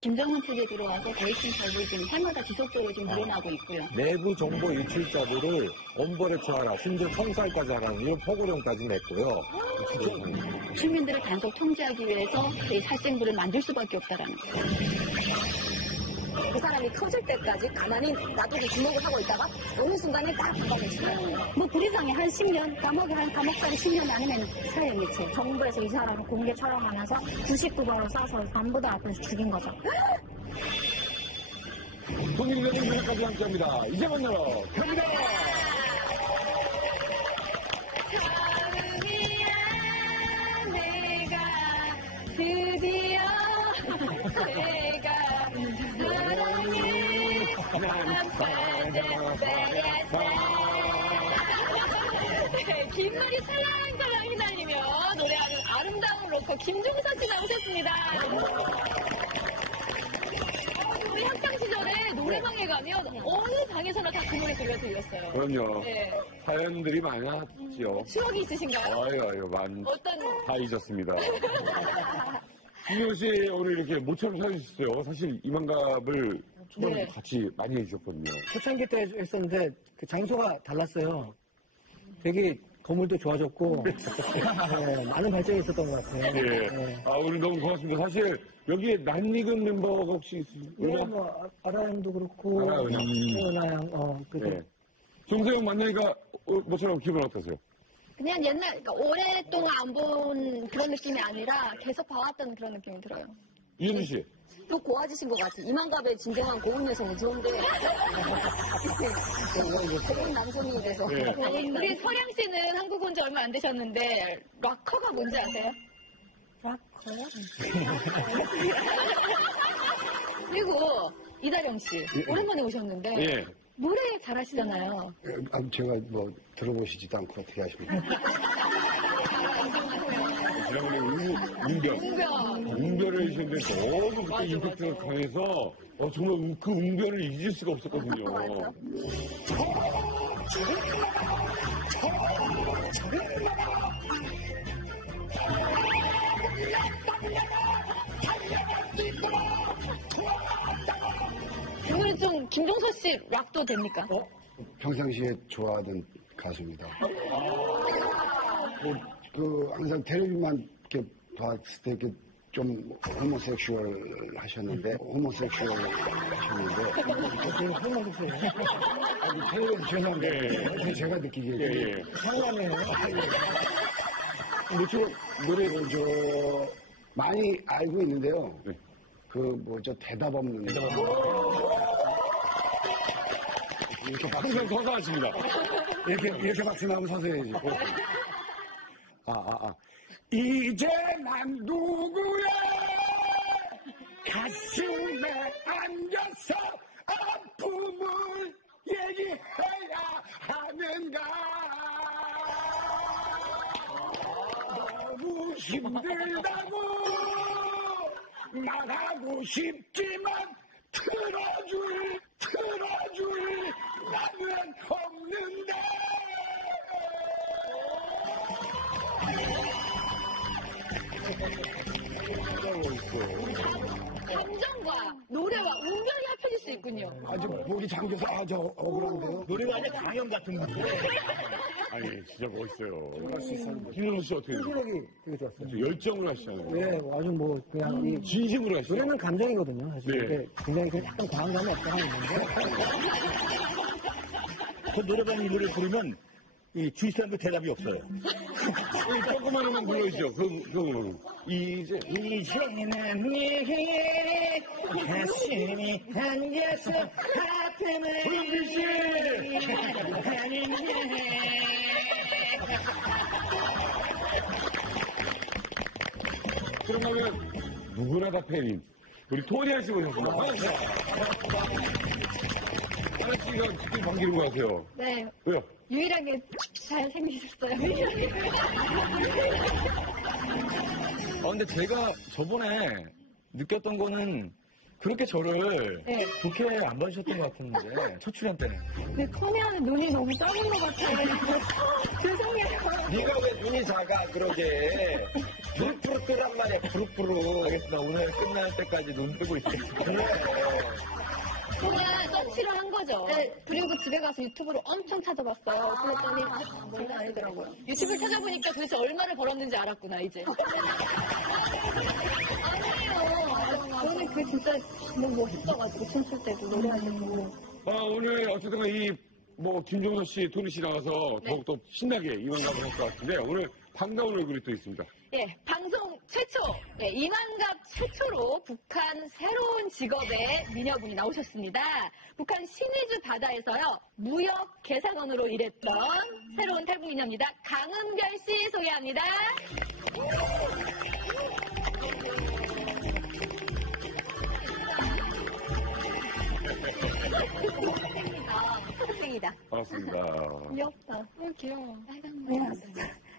김정은 측에 들어와서 데이팅샵을 지금 해마다 지속적으로 지금 늘어나고 있고요. 내부 정보 유출자들을 엄벌해처하라, 심지어 청살까지 하라는 이런 포고령까지 냈고요. 시민들을 단속 통제하기 위해서 이 살생부를 만들 수밖에 없다라는 거예요. 그 사람이 터질 때까지 가만히 놔두고 주목을 하고 있다가 어느 순간에 딱 감옥에 뭐 불이상이 한 10년, 감옥살이 10년 아니면 사형이지. 정부에서 이 사람을 공개 촬영하면서 99발로 쏴서 전부 다 앞에서 죽인 거죠. 통일되는 무대까지 함께합니다. 이제 만나러 갑니다. 드디어 내가 네, 김말이 살랑살랑 휘날리며 노래하는 아름다운 로커 김종서 씨 나오셨습니다. 우리 학창시절에 노래방에 가면 어느 방에서나 다 그 노래 불러서 들렸어요. 그럼요. 네. 사연들이 많았지요. 추억이 있으신가요? 아유, 어떤? 다 잊었습니다. 김효 씨 오늘 이렇게 모처럼 사주셨어요. 사실 이만갑을 초반에 같이 많이 해주셨거든요. 초창기 때 했었는데 그 장소가 달랐어요. 되게 건물도 좋아졌고 네, 많은 발전이 있었던 것 같아요. 예. 네. 오늘 너무 고맙습니다. 사실 여기에 낯익은 멤버가 혹시 있으세요? 네, 뭐 아라양도 그렇고 은하양, 네. 정세영 만나니까 모처럼 기분 어떠세요? 그냥 옛날, 그러니까 오랫동안 안 본 그런 느낌이 아니라 계속 봐왔던 그런 느낌이 들어요. 이현주 씨. 또 고와지신 것 같아. 이만갑의 진정한 고운 여성은 좋은데 좋은 남성이 돼서 네. 우리 서양 씨는 한국 온 지 얼마 안 되셨는데 락커가 뭔지 아세요? 락커요? 그리고 이다령 씨 오랜만에 오셨는데 예. 노래 잘하시잖아요. 제가 뭐 들어보시지도 않고 어떻게 하십니까? 지난번에 웅변을 해주셨는데 너무 그때 임팩트가 강해서 정말 그 웅변을 잊을 수가 없었거든요. 오늘 좀 김종서 씨 락도 됩니까? 평상시에 좋아하던 가수입니다. 항상 텔레비만 이렇게 봤을 때 이렇게 좀 호모섹슈얼 하셨는데 텔레비전 죄송한데 제가 느끼기에 상관이에요. 노래 많이 알고 있는데요. 네. 대답 없는 항상 서서 하십니다. 이렇게 박수 나오면 서서 해야지. 이제 난 누구의 가슴에 안겨서 아픔을 얘기해야 하는가. 너무 힘들다고 말하고 싶지만 틀어줄 나는 없는데. 감정과 노래와 운명이 합쳐질 수 있군요. 아주 목이 잠겨서 억울한데요. 노래가 아니라 강연 같은 거. 아니, 진짜 멋있어요. 김현우 씨 어떻게 해요? 실력이 되게 좋았어요. 열정을 하시잖아요. 네, 아주 뭐 그냥 진심으로 하시죠. 노래는 감정이거든요. 사실 네. 근데 굉장히 약간 과한 감이 없다가 있는데 그 노래방 이 노래 부르면 이 주위 사람들 대답이 없어요. 조그만 음악 불러주죠. 그거 이제는 네게 가슴이 한겨서 아픔을 조용필 그러면 누구나 다 팬인 우리 토니아 씨 모셨습니다. 하나 씨가 특히 반기는 것 같아요. 네. 왜요? 유일하게 잘생기셨어요. 근데 제가 저번에 느꼈던 거는 그렇게 저를 네. 좋게 안 봐주셨던 것 같았는데, 첫 출연 때는. 근데 커미하는 눈이 너무 작은 것 같아요. 죄송해요. 네가 왜 눈이 작아 그러게. 부르부르 뜨란 말이야 부르부르. 알겠습니다. 오늘 끝날 때까지 눈 뜨고 있겠습니다. 그래. 그냥 서치를 한 거죠. 네, 그리고 집에 가서 유튜브를 엄청 찾아봤어요. 그랬더니 장난 아니더라고요. 유튜브 찾아보니까 도대체 얼마를 벌었는지 알았구나, 이제. 아니에요. 저는 그게 진짜 너무 멋있어가지고 춤출 때도 노래할 때도. 오늘 어쨌든 김종서 씨, 토니 씨 나와서 더욱더 신나게 이만갑을 할 것 같은데 오늘 반가운 얼굴이 또 있습니다. 예, 방송 최초, 이만갑 최초로 북한 새로운 직업의 미녀분이 나오셨습니다. 북한 신의주 바다에서요, 무역 계산원으로 일했던 새로운 탈북 미녀입니다. 강은별 씨 소개합니다. 학생이다. 반갑습니다. 귀엽다. 귀여워.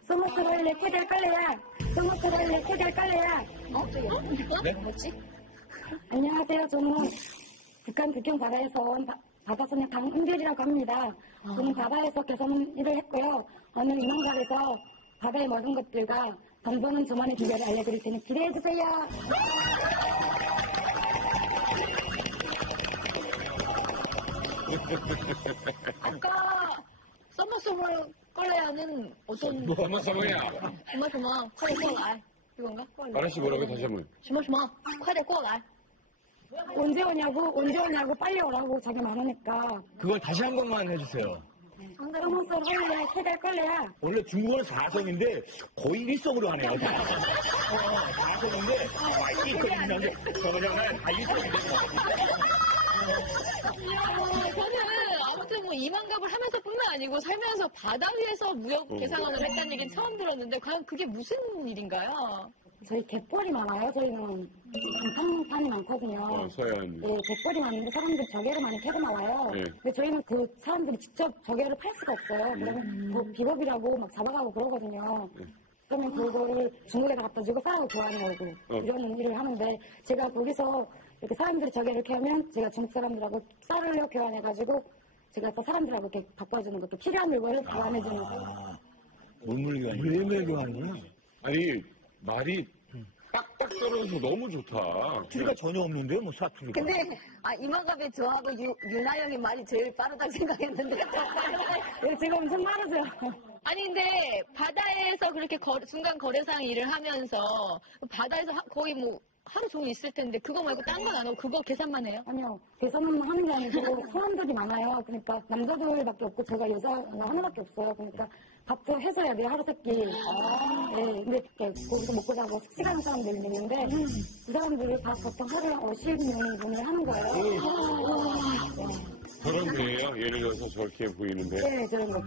소모스로일레 캐델 깔래야. 소모스로일레 캐델 깔래야. 네? 뭐지? 안녕하세요. 저는 북한 북경 바다에서 온 바다소녀 강은별이라고 합니다. 저는 바다에서 개선 일을 했고요. 오늘 이만갑에서 바다의 모든 것들과 돈 버는 저만의 비결을 알려드릴 테니 기대해주세요. 아까 서머서머 꼴레야는 어떤 고마워야. 什么什么快点过来 이건가? 아저씨 뭐라고 다시 한번. 什么什么快点过来 언제 오냐고 빨리 오라고 자기 많으니까. 그걸 다시 한 번만 해주세요. 소모스로일레 캐델 깔래야. 원래 중국어는 4성인데 거의 1성으로 하네요. 4성인데, 이거는데 저는 다 1성인데. 저는 아무튼 이만갑을 하면서뿐만 아니고 살면서 바다 위에서 무역 계산원을 했다는 얘기는 처음 들었는데 과연 그게 무슨 일인가요? 저희 갯벌이 많아요. 저희는 강판이 많거든요. 서해안. 네, 갯벌이 많은데 사람들이 저게를 많이 캐고 나와요. 네. 근데 저희는 그 사람들이 직접 저게를 팔 수가 없어요. 그러면 그 비법이라고 막 잡아가고 그러거든요. 그러면 그거를 중국에다 갖다 주고 쌀하고 교환을 하고 이런 일을 하는데 제가 거기서 이렇게 사람들이 저게를 캐면 제가 중국 사람들하고 쌀을 교환해가지고 제가 또 사람들하고 이렇게 바꿔주는 것도 필요한 물건을 교환해주는 거. 물물교환이. 매일매일교환이구나. 아니 말이 딱딱 떨어져서 너무 좋다. 사투리가 전혀 없는데요, 뭐 사투리가. 근데 이만갑이 저하고 유나영이 말이 제일 빠르다고 생각했는데 네, 제가 엄청 빠르죠. 아니 근데 바다에서 그렇게 중간 거래상 일을 하면서 바다에서 거의 뭐 하루 종일 있을 텐데 그거 말고 딴 건 안 하고 그거 계산만 해요? 아니요. 계산은 하는 게 아니고 사람들이 많아요. 그러니까 남자들밖에 없고 제가 여자가 하나밖에 없어요. 그러니까 밥도 해서야 돼요. 하루 세끼. 네. 근데 거기서 먹고 자고 식사하는 사람들이 있는데 그 사람들을 다 보통 하루에 50명분을 하는 거예요. 저런 배예요? 예를 들어서 저렇게 보이는데. 네, 저런 거.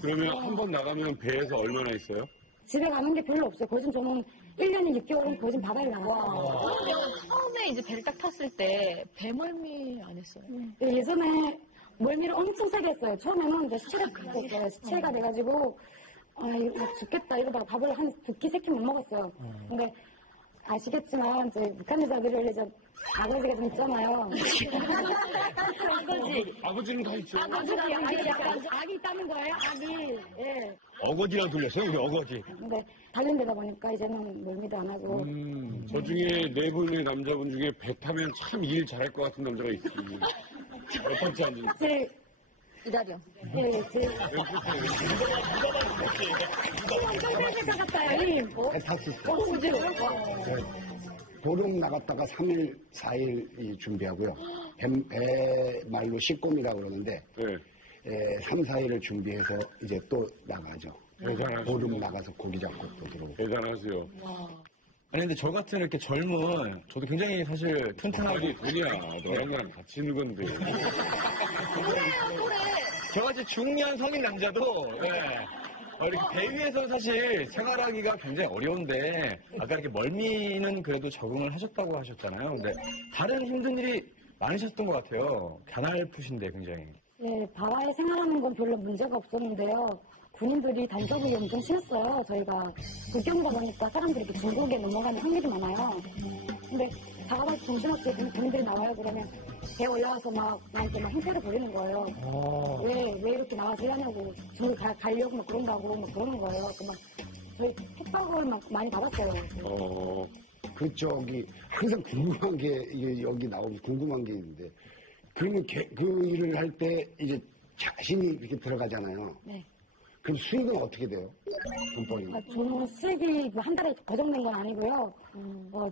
그러면 한 번 나가면 배에서 얼마나 있어요? 집에 가는 게 별로 없어요. 거진 저는 1년에 6개월은 거진 바다에 나가요. 그러면 처음에 이제 배를 딱 탔을 때 배멀미 안 했어요? 예전에 멀미를 엄청 세게 했어요. 처음에는 이제 시체가 시체가 돼가지고 이거 죽겠다 이러다가 밥을 한 2끼 3끼 못 먹었어요. 근데 아시겠지만 저희 북한 여자들을 이제 아버지가 좀 있잖아요. 아버지는 다 있죠. 아버지가 약간 악이 있다는 거예요. 악이. 예. 어거지라고 들렸어요, 우리 어거지. 근데 단련되다 보니까 이제는 멀미도 안 하고. 저 중에 네 분의 남자분 중에 배 타면 참 일 잘할 것 같은 남자가 있습니다. 어떻지 않니? 제 기다려. 예, 제 것 같아요. 탈수 있어요. 우주. 도룡 나갔다가 3일, 4일 준비하고요. 배말로 시꼼이라고 그러는데, 네. 3, 4일을 준비해서 이제 또 나가죠. 대단하시네. 도룡 나가서 고기 잡고 또 들어오고. 대단하세요. 아니, 근데 저 같은 이렇게 젊은, 저도 굉장히 사실 튼튼하고. 아니, 돈이야. 너랑 나랑 같이 있는 건데. 저같이 중년 성인 남자도, 이렇게 배 위에서 사실 생활하기가 굉장히 어려운데, 아까 이렇게 멀미는 그래도 적응을 하셨다고 하셨잖아요. 근데 다른 힘든 일이 많으셨던 것 같아요. 가날프신데 굉장히. 네, 바다에 생활하는 건 별로 문제가 없었는데요. 군인들이 단속이 엄청 심했어요. 저희가 국경이다 보니까 사람들이 이렇게 중국에 넘어가는 확률이 많아요. 근데 자가방식 정신없이 군인들이 나와요. 그러면 배 올라와서 막 나한테 막 행패를 부리는 거예요. 왜 이렇게 나와서 하냐고 중국 가려고 막 그런다고 막 그러는 거예요. 막 저희 협박을 막 많이 받았어요. 그 항상 궁금한 게 이게 여기 나오면 궁금한 게 있는데 그러면 그 일을 할 때 이제 자신이 이렇게 들어가잖아요. 네. 그럼 수익은 어떻게 돼요? 돈벌이? 저는 수익이 한 달에 고정된 건 아니고요.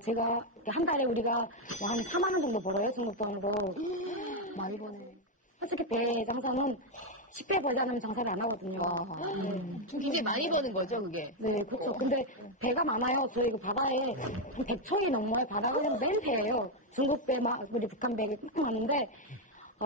제가 한 달에 우리가 한 4만 원 정도 벌어요, 중국 돈으로. 많이 버네. 솔직히 배 장사는 10배 벌지 않으면 장사를 안 하거든요. 굉장히 많이 버는 거죠, 그게. 네, 그렇죠. 근데 배가 많아요. 저희 그 바다에 한 100척이 넘어요. 바다가 그냥 맨 배예요. 중국 배, 우리 북한 배가 꽤 많은데,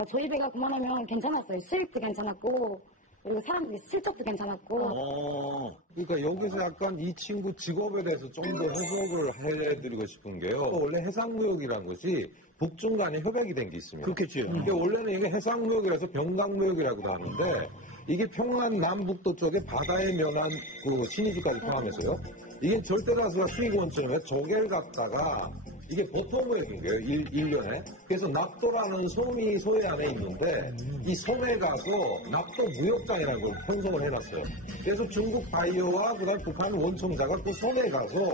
저희 배가 그만하면 괜찮았어요. 수익도 괜찮았고, 그리고 사람들이 실적도 괜찮았고. 그러니까 여기서 약간 이 친구 직업에 대해서 좀 더 해석을 해드리고 싶은 게요. 원래 해상무역이라는 것이 북중 간에 협약이 된 게 있습니다. 그렇겠지. 근데 원래는 이게 해상무역이라서 병강무역이라고도 하는데 이게 평안 남북도 쪽에 바다에 면한 그 신의주까지 포함해서요. 이게 절대다수가 수익 원점에 조개를 갖다가 이게 보통무역인 거예요, 1년에. 그래서 납도라는 섬이 소해 안에 있는데 이 섬에 가서 납도 무역장이라는 걸 편성을 해놨어요. 그래서 중국 바이어와 그다음 북한 원청자가 그 섬에 가서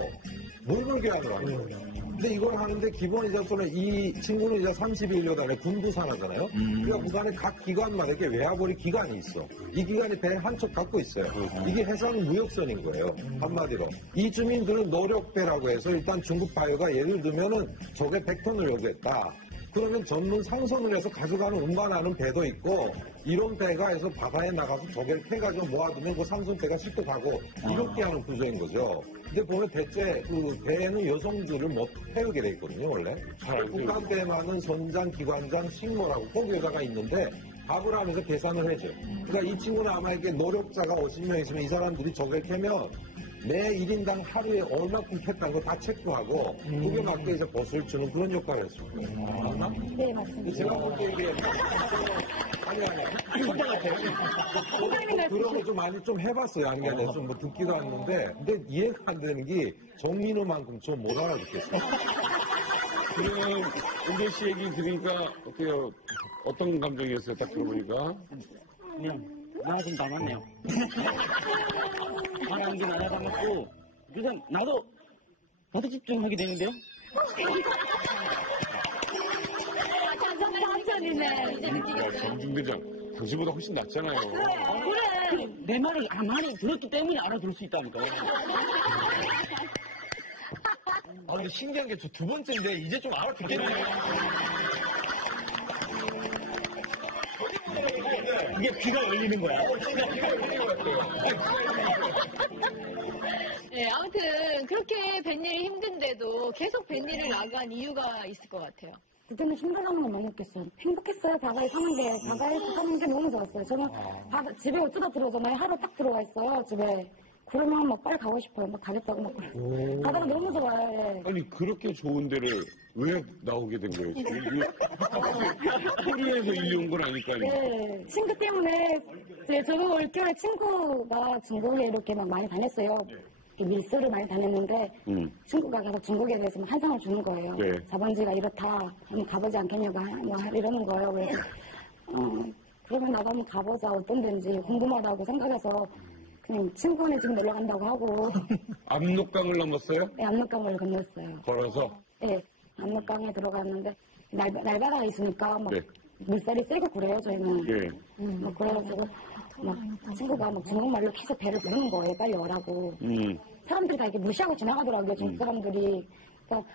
물물 교환을 하는 거예요. 근데 이걸 하는데 기본 이자서는 이 친구는 이제 31년 안에 군부 산하잖아요. 그러니까 북한의 각 기관마다 이렇게 외화벌이 기관이 있어. 이 기관이 배 한 척 갖고 있어요. 이게 해상 무역선인 거예요. 한마디로. 이 주민들은 노력배라고 해서 일단 중국 바이어가 예를 들면은 저게 100톤을 요구했다. 그러면 전문 상선을 해서 가져가는 운반하는 배도 있고 이런 배가 해서 바다에 나가서 저게를 캐가지고 모아두면 그 상선배가 싣고 가고 이렇게 하는 구조인 거죠. 근데 보면 대체 그 배에는 여성들을 못 태우게 돼 있거든요, 원래. 북한 배만은 선장, 기관장, 식모라고 꼭 여자가 있는데 밥을 하면서 계산을 해줘요. 그러니까 이 친구는 아마 이렇게 노력자가 50명 있으면 이 사람들이 저걸 캐면 매 1인당 하루에 얼마큼 캤다는 거 다 체크하고 그게 맞게 이제 벗을 주는 그런 역할이었을 거예요. 맞나? 네, 맞습니다. 제가 볼 때 이게 아니 혼자 같아요. 그런 거 좀 많이 좀 해봤어요. 아니 좀 뭐 듣기도 했는데 근데 이해가 안 되는 게 정민호만큼 좀 못 알아듣겠어요. 그럼 은재 씨 얘기 들으니까 어때요? 어떤 감정이었어요? 딱 들어보니까. 그냥 나좀 닮았네요. 말하는 게 나나 닮았고 일단 나도 집중하게 되는데요. 정중대장, 당신보다 훨씬 낫잖아요. 그래. 내 말을 많이 들었기 때문에 알아들을 수 있다니까요. 근데 신기한 게 저 두 번째인데 이제 좀 알아듣겠네요. 이게 귀가 열리는 거야. 네, 아무튼 그렇게 뱃일이 힘든데도 계속 뱃일을 나간 이유가 있을 것 같아요. 그때는 힘들다는 건 너무 웃겼어요. 행복했어요. 바다에 사는 게. 바다에서 사는 게 너무 좋았어요. 저는 집에 어쩌다 들어오잖아요. 하루 딱 들어와 있어요. 집에. 그러면 막 빨리 가고 싶어요. 막 가겠다고 막. 바다가 너무 좋아요. 예. 아니, 그렇게 좋은 데를 왜 나오게 된 거예요, 지금? 코리아에서 일리 온 건 아닐까요? 네, 친구 때문에 저도 올겨울에 친구가 중국에 이렇게 막 많이 다녔어요. 밀수를 많이 다녔는데 친구가 계속 중국에 대해서 막 한상을 주는 거예요. 네. 자본주의가 이렇다 한번 가보지 않겠냐고 뭐 이러는 거예요. 그래서 그러면 나도 한번 가보자 어떤 데인지 궁금하다고 생각해서 그냥 친구는 지금 놀러 간다고 하고 압록강을 넘었어요? 네, 압록강을 건넜어요. 걸어서? 네, 압록강에 들어갔는데 날바다가 있으니까 막 네. 물살이 세고 그래요 저희는. 예. 막 그래가지고 막 친구가 막 중국말로 계속 배를 부르는 거예요. 빨리 오라고. 사람들이 다 이렇게 무시하고 지나가더라고요. 중국 사람들이. 그러니까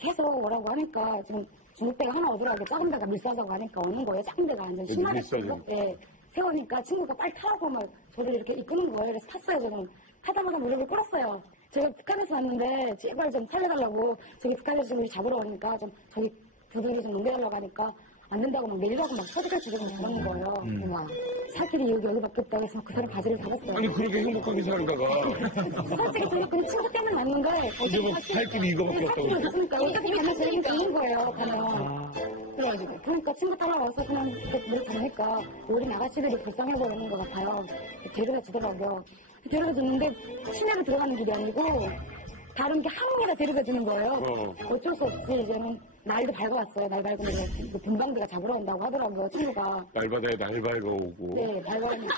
계속 오라고 하니까 지금 중국 배가 하나 오더라고요. 작은 배가 밀사자고 하니까 오는 거예요. 작은 배가 완전 신나게 네, 세우니까 친구가 빨리 타라고 막 저를 이렇게 이끄는 거예요. 그래서 탔어요. 저는 타자마자 무릎을 꿇었어요. 제가 북한에서 왔는데 제발 좀 살려달라고 저기 북한에서 지금 잡으러 오니까 좀 저기 부들이 좀 넘겨달라고 하니까 안 된다고 막 내리라고 막 소리를 지르고 그러는 거예요. 막 살 길이 여기밖에 없다고 해서 그 사람 바지를 잡았어요. 아니, 그렇게 행복하게 살다가. 솔직히 저는 그냥 친구 때문에 왔는데 이제 뭐 살 길이 이거밖에 없다고. 그러니까 어차피 가면 저희는 죽는 거예요. 가면. 그래가지고. 그러니까 친구 따라와서 그냥 물 잡으니까 우리 아가씨들이 불쌍해 보이는 것 같아요. 데려다 주더라고요. 데려다 줬는데 시내로 들어가는 길이 아니고 다른 게 항해라 데려다 주는 거예요. 어쩔 수 없이 이제는 날도 밝아왔어요. 날 밝으면 분방대가 잡으러 온다고 하더라고요. 친구가. 날바다에 날 밝아오고. 네, 밝아오니까.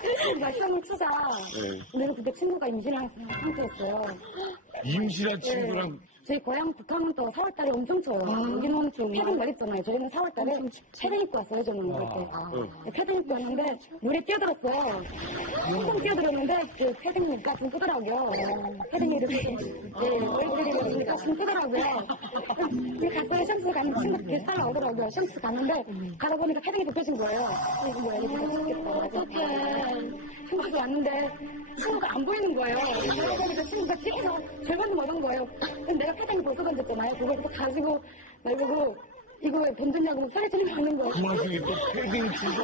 그래서 시험을 치자. 근데 그때 친구가 임신한 상태였어요. 임신한 친구랑 저희 고향 북한은 또 4월달에 엄청 추워요. 여기는 패딩 날 있잖아요. 저희는 4월달에 패딩 입고 왔어요. 저는 그때. 패딩 입고 왔는데 물에 뛰어들었어요. 한번 뛰어들었는데 그 패딩이니까 좀 크더라고요. 패딩이 이렇게 얼굴이 이러니까 좀 크더라고요. 갔어요. 샴푸 가는 친구 계속 따라오더라고요. 샴푸 갔는데 가다 보니까 패딩이 벗겨진 거예요. 어떡해. 샴푸 왔는데 친구가 안 보이는 거예요. 그러니까 친구가 뒤에서 절반도 못 온 거예요. 근데 내가 패딩 벗어 던졌잖아요. 그걸 또 가지고 말고 이거 왜 던졌냐고 소리치는 거 하는 거예요. 그 와중에 또 패딩 주고.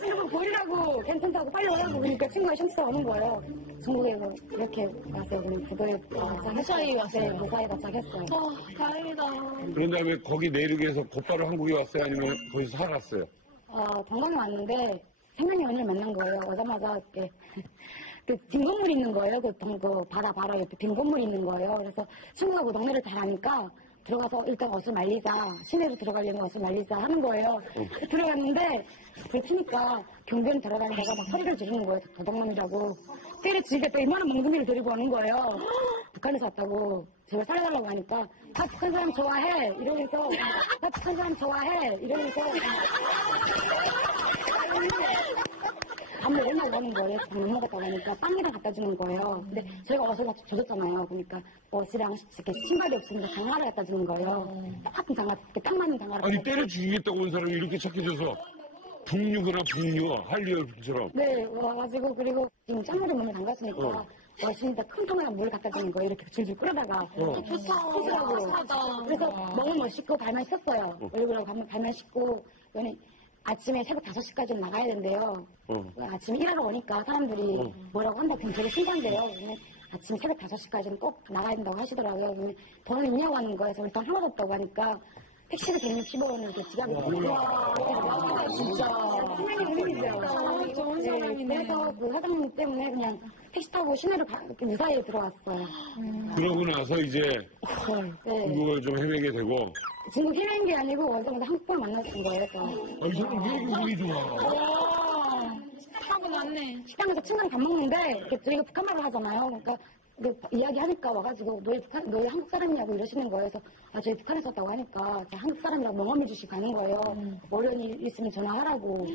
친구가 버리라고 괜찮다고 빨리 오라고 그러니까 친구가 샴푸가 오는 거예요. 중국에서 이렇게 왔어요. 그럼 부도에 무사히 왔어요. 네, 무사히 도착했어요. 다행이다. 그런 다음에 거기 내리게 해서 곧바로 한국에 왔어요? 아니면 거기서 살았어요? 동강에 왔는데 3년의 연인을 만난 거예요. 오자마자 이렇게 그 빈건물이 있는 거예요. 그 바다 바로 옆에 빈건물이 있는 거예요. 그래서 친구가 그 동네를 잘 아니까 들어가서 일단 옷을 말리자. 시내로 들어가려면 옷을 말리자 하는 거예요. 들어갔는데 불 켜니까 경비원 들어가다가 막 소리를 지르는 거예요. 도둑놈이라고. 때려치게 또 이만한 멍둥이를 데리고 오는 거예요. 북한에서 왔다고 제발 살려달라고 하니까 다 북한 사람 좋아해 이러면서 다 북한 사람 좋아해 이러면서 밥을 얼마 가는 거예요. 밥 못 먹었다고 하니까 빵이랑 갖다 주는 거예요. 근데 저희가 옷을 줬잖아요. 그러니까 옷이랑 이렇게 신발이 없으니까 장화를 갖다 주는 거예요. 똑같은 장화, 딱 맞는 장화를. 아니 때려 죽이겠다고 온 사람이 이렇게 착해져서 북유거나 북유 할리얼처럼. 네, 와가지고 그리고 지금 짠물에 몸을 담갔으니까 멋있다 큰 통에랑 물 갖다 주는 거예요. 이렇게 줄줄 끓여다가 씻으라고. 그래서 몸을 못 씻고 발만 씻었어요. 얼굴하고 발만 씻고 아침에 새벽 5시까지는 나가야 된대요. 아침에 일하러 오니까 사람들이 뭐라고 한다. 그럼 되게 신기한데요. 아침 새벽 5시까지는 꼭 나가야 된다고 하시더라고요. 그러면 돈을 있냐고 하는 거예요. 그래서 돈 하나도 없다고 하니까 택시비 160원을 이렇게 지갑에서 진짜 분명히 의미죠. 좋은 사람이네. 그래서 그 사장님 때문에 그냥 택시 타고 시내로 무사히 들어왔어요. 그러고 나서 이제 중국을 좀 헤매게 되고. 중국 헤맨 게 아니고 와서 한국분을 만났던 거예요. 아, 이 사람 왜 이렇게 좋아? 하고 났네. 식당에서 친구랑 밥 먹는데 저희가 북한말을 하잖아요. 그러니까 이야기하니까 와가지고 너희 한국 사람이냐고 이러시는 거예요. 그래서 저희 북한에서 왔다고 하니까 제가 한국 사람이라고 명함해 주시고 가는 거예요. 어련히 있으면 전화하라고.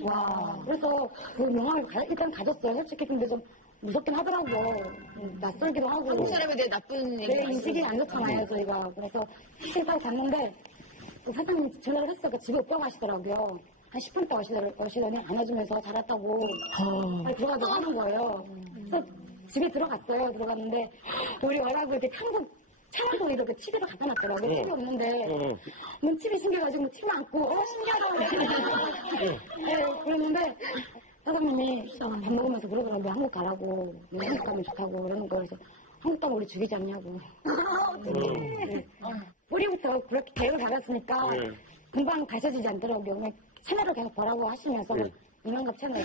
그래서 그 명함을 일단 가졌어요. 솔직히 근데 좀 무섭긴 하더라고요. 낯설기도 하고. 한국 사람에 대해 나쁜 얘기. 네, 인식이 안 좋잖아요, 저희가. 그래서 택시를 타고 갔는데 그 사장님 전화를 했어요. 집에 없다고 하시더라고요. 한 10분 있다 오시더니 안아주면서 잘 왔다고 들어가서 하는 거예요. 그래서 집에 들어갔어요. 들어갔는데 우리 와라고 이렇게 한국 차라도 이렇게 TV를 갖다 놨더라고요. TV 없는데 눈치이 생겨가지고 TV 안고 신기하다고 네, 그랬는데 사장님이 밥 먹으면서 그러더라고요. 한국 가라고 한국 가면 좋다고 그러는 거예요. 그래서 한국 가면 우리 죽이지 않냐고. 네. 우리부터 그렇게 계획을 잡았으니까 금방 가셔지지 않더라고요. 그냥 채널을 계속 보라고 하시면서 이만갑 채널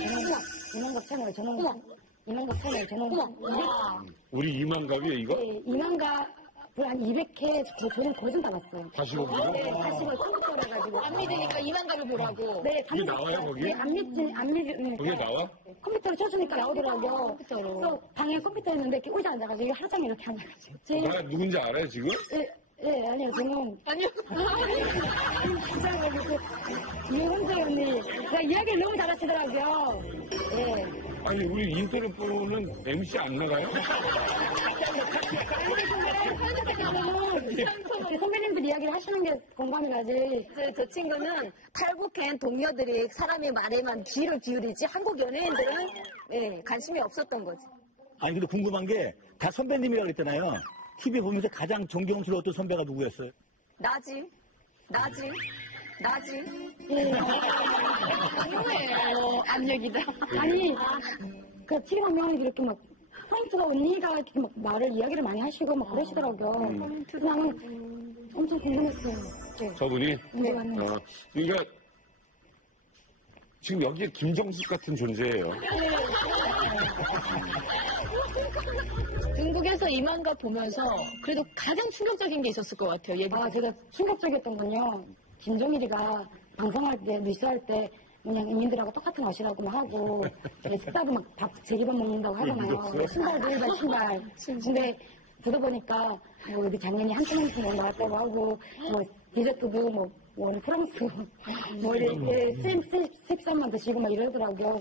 저는 우리 이만갑이에요 이거? 네, 이만갑 한 200회 저는 거진 다 봤어요. 다시 보고? 네, 다시 컴퓨터로 해가지고. 안 믿으니까 이만감을 보라고. 네, 그게 나와요 거기? 네, 안 믿으니까. 거기에 나와? 컴퓨터로 쳐주니까 나오더라고요. 컴퓨터로. 그래서 방에 컴퓨터 있는데 이렇게 의자 앉아가지고 하루 종일 이렇게 앉아가지고. 나 누군지 알아요 지금? 네, 아니요, 저는. 아니요. 진짜 그 이혼자 언니. 제가 이야기를 너무 잘하시더라고요. 네. 아니 우리 인터넷 보는 MC 안 나가요? 선배님들 이야기를 하시는 게 공감이 가지. 저 친구는 탈북한 동료들이 사람의 말에만 귀를 기울이지 한국 연예인들은 관심이 없었던 거지. 아니 근데 궁금한 게 다 선배님이라고 그랬잖아요. TV 보면서 가장 존경스러웠던 선배가 누구였어요? 나지. 압력이다. 아니, 그 TV 보면 이렇게 막 코멘트가 언니가 이렇게 막 이야기를 많이 하시고 막 그러시더라고요. 나는 엄청 궁금했어요. 네. 저분이? 네, 맞네요. 그러니까 지금 여기에 김정숙 같은 존재예요. 중국에서 이만갑 보면서 그래도 가장 충격적인 게 있었을 것 같아요. 제가 충격적이었던 건요. 김정일이가 방송할 때, 뉴스할 때 그냥 이민들하고 똑같은 옷이라고 막 하고 식사도 막 밥 제기밥 먹는다고 하잖아요. 신발도 일반 신발. 근데 들어보니까 뭐 우리 작년에 한층 나왔다고 하고 뭐 디저트도 뭐 프랑스 뭐 이렇게 식사만 드시고 막 이러더라고요.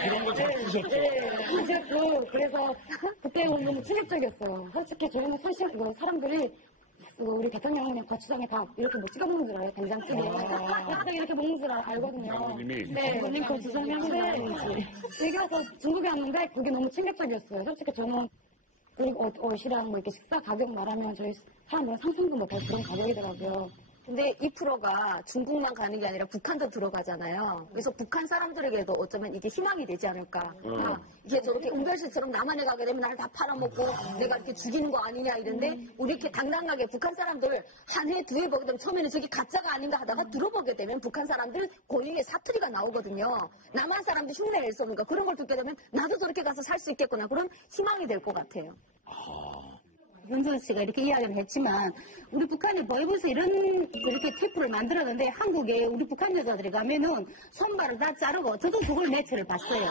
그런 거 잘 드셨죠? 그래서 그때 너무 충격적이었어요. 솔직히 저희는 사람들이 우리 대통령 그냥 고추장에 밥 이렇게 뭐 찍어 먹는 줄 알아요. 된장찌개. 고추장 이렇게 먹는 줄 알거든요. 네, 본인 고추장에 하는데 여기 와서 중국에 왔는데 그게 너무 충격적이었어요. 솔직히 저는 그리고 옷이랑 뭐 이렇게 식사 가격 말하면 저희 사람들은 상상도 못할 그런 가격이더라고요. 근데 이 프로가 중국만 가는 게 아니라 북한도 들어가잖아요. 그래서 북한 사람들에게도 어쩌면 이게 희망이 되지 않을까. 이게 저렇게 은별씨처럼 남한에 가게 되면 나를 다 팔아먹고 내가 이렇게 죽이는 거 아니냐 이런데 우리 이렇게 당당하게 북한 사람들 한 해, 두 해 보게 되면 처음에는 저게 가짜가 아닌가 하다가 들어보게 되면 북한 사람들 고유의 사투리가 나오거든요. 남한 사람들 흉내낼 수 없는 거 그런 걸 듣게 되면 나도 저렇게 가서 살 수 있겠구나. 그런 희망이 될 것 같아요. 윤선 씨가 이렇게 이야기를 했지만 우리 북한이 보이브에서 이렇게 티프를 만들었는데 한국에 우리 북한 여자들이 가면은 손발을 다 자르고 저도 그걸 매체를 봤어요.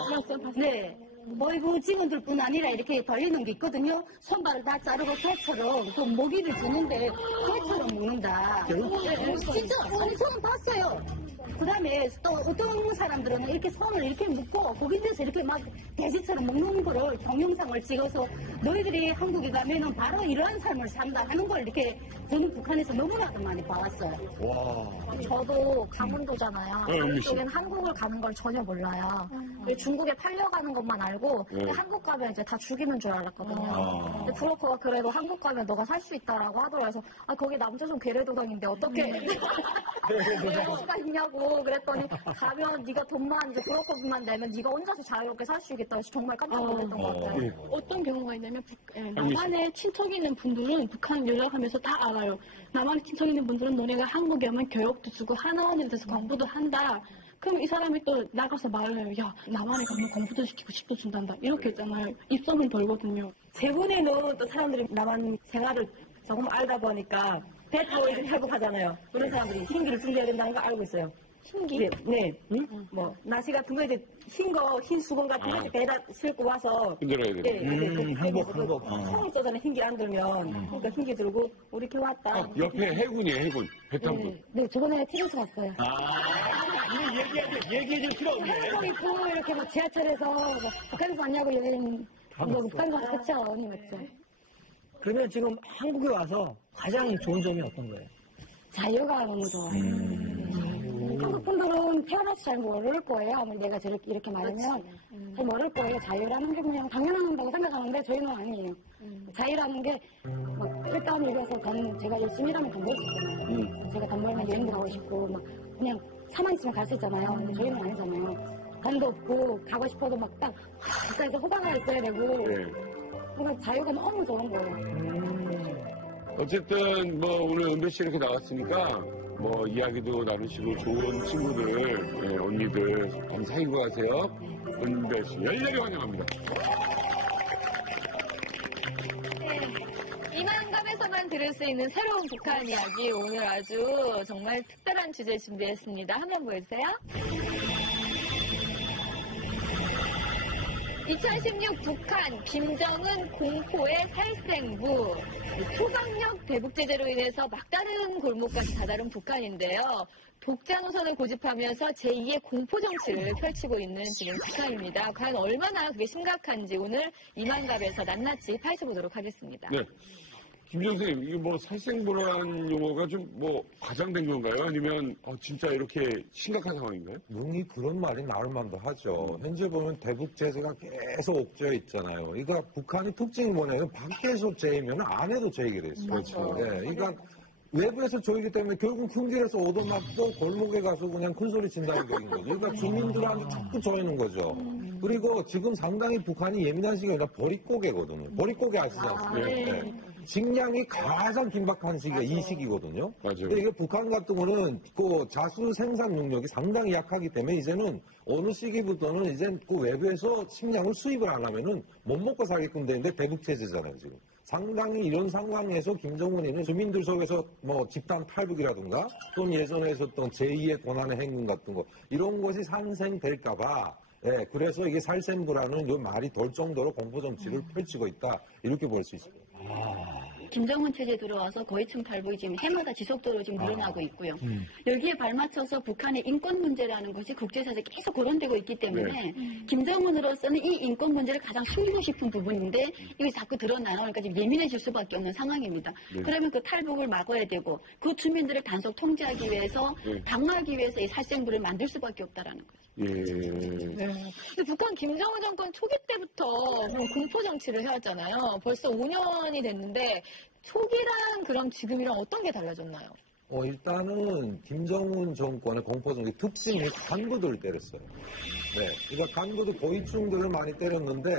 네. 보이브 직원들 뿐 아니라 이렇게 달리는 게 있거든요. 손발을 다 자르고 개처럼 그 모기를 주는데 개처럼 먹는다. 진짜 저는 봤어요. 그 다음에 또 어떤 사람들은 이렇게 손을 이렇게 묶고 고깃에서 이렇게 막 돼지처럼 먹는 거를 동영상을 찍어서 너희들이 한국에 가면은 바로 이러한 삶을 산다 하는 걸 이렇게 저는 북한에서 너무나도 많이 봐왔어요. 저도 강원도잖아요. 한국엔 한국을 가는 걸 전혀 몰라요. 중국에 팔려가는 것만 알고 한국 가면 이제 다 죽이는 줄 알았거든요. 근데 브로커가 그래도 한국 가면 너가 살 수 있다라고 하더라고요. 그래서 거기 남조선 괴뢰도당인데 어떻게 할 수가 있냐고 그랬더니 가면 네가 돈만 이제 브로커비만 내면 네가 혼자서 자유롭게 살 수 있겠다 해서 정말 깜짝 놀랐던 것 같아요. 어떤 경우가 있냐면 남한에 친척이 있는 분들은 북한 연락하면서 다 알아요. 남한에 친척 있는 분들은 너네가 한국에 오면 교육도 주고 하나원에 대해서 공부도 한다. 그럼 이 사람이 또 나가서 말을 해요. 야, 남한에 가면 공부도 시키고 식도 준단다. 이렇게 있잖아요. 입소문 돌거든요. 최근에는 또 사람들이 남한 생활을 조금 알다 보니까 배 타고 이렇게 탈북하잖아요. 그런 사람들이 흰기를 준비해야 된다는 거 알고 있어요. 흰기? 네. 뭐 날씨 같은 거 이제 흰 수건 같은 거 배다 싣고 와서 흔들어야 돼. 항복. 총 있잖아요. 흰기 안 들면. 그러니까 흰기 들고 우리 이렇게 왔다. 옆에 해군이에요, 해군. 배탄부. 네, 저번에 TV에서 봤어요. 얘기해줄 필요 없네. 한복 입고 이렇게 막 지하철에서 북한에서 왔냐고 여행 북한에서 그쵸 언니 맞죠? 그러면 지금 한국에 와서 가장 좋은 점이 어떤 거예요? 자유가 너무 좋아요. 한국 분들은 태어나서 잘 모를 거예요. 아무리 내가 이렇게 말하면 잘 모를 거예요. 자유라는 게 그냥 당연하다고 생각하는데 저희는 아니에요. 자유라는 게 일단 여기 와서 제가 열심히 일하면 돈 벌 수 있잖아요. 제가 돈 벌면 여행도 가고 싶고 막 그냥 차만 있으면 갈 수 있잖아요. 근데 저희는 아니잖아요. 돈도 없고 가고 싶어도 막 딱 가까이서 호박가 있어야 되고 그러니까 자유가 너무 좋은 거예요. 어쨌든 뭐 오늘 은별 씨 이렇게 나왔으니까 뭐 이야기도 나누시고 좋은 친구들, 언니들 잘 사귀고 가세요. 은별 씨 열렬히 환영합니다. 이만갑에서만 들을 수 있는 새로운 북한 이야기 오늘 아주 정말 특별한 주제 준비했습니다. 화면 보여주세요. 2016 북한 김정은 공포의 살생부 초강력 대북 제재로 인해서 막다른 골목까지 다다른 북한인데요. 독자 노선을 고집하면서 제2의 공포 정치를 펼치고 있는 지금 북한입니다. 과연 얼마나 그게 심각한지 오늘 이만갑에서 낱낱이 파헤쳐보도록 하겠습니다. 네. 김 선생님, 이게 뭐 살생부라는 용어가 좀 뭐 과장된 건가요? 아니면 진짜 이렇게 심각한 상황인가요? 능히 그런 말이 나올 만도 하죠. 현재 보면 대북 제재가 계속 옥죄어 있잖아요. 그러니까 북한의 특징이 뭐냐면 밖에서 제이면 안에도 제이게 돼 있어요. 그렇죠. 네, 그러니까 외부에서 조이기 때문에 결국 흉기에서 얻어맞고 골목에 가서 그냥 큰 소리 친다는 얘기인 거죠. 그러니까 주민들한테 자꾸 조이는 거죠. 그리고 지금 상당히 북한이 예민한 시기가 아니라 보릿고개거든요. 보릿고개 아시지 않습니까? 네. 식량이 가장 긴박한 시기가 이 시기거든요. 맞아요. 근데 이게 북한 같은 거는 그 자수 생산 능력이 상당히 약하기 때문에 이제는 어느 시기부터는 이제 그 외부에서 식량을 수입을 안 하면은 못 먹고 살게끔 되는데 대북 체제잖아요, 지금. 상당히 이런 상황에서 김정은이는 주민들 속에서 뭐 집단 탈북이라든가 또는 예전에 있었던 제2의 고난의 행군 같은 거 이런 것이 상생될까봐 예, 그래서 이게 살생부라는 요 말이 돌 정도로 공포 정치를 펼치고 있다 이렇게 볼 수 있습니다. 김정은 체제 들어와서 고위층 탈북이 지금 해마다 지속적으로 지금 늘어나고 있고요. 여기에 발맞춰서 북한의 인권 문제라는 것이 국제사회에서 계속 거론되고 있기 때문에 김정은으로서는 이 인권 문제를 가장 숨기고 싶은 부분인데 이게 자꾸 드러나니까 지금 예민해질 수밖에 없는 상황입니다. 그러면 그 탈북을 막아야 되고 그 주민들을 단속 통제하기 위해서 방어하기 위해서 이 살생부를 만들 수밖에 없다라는 거죠. 예. 근데 북한 김정은 정권 초기 때부터 공포 정치를 해왔잖아요. 벌써 5년이 됐는데 초기랑 그럼 지금이랑 어떤 게 달라졌나요? 일단은 김정은 정권의 공포정치 특징이 간부들을 때렸어요. 네. 그러니까 간부도 고위층들을 많이 때렸는데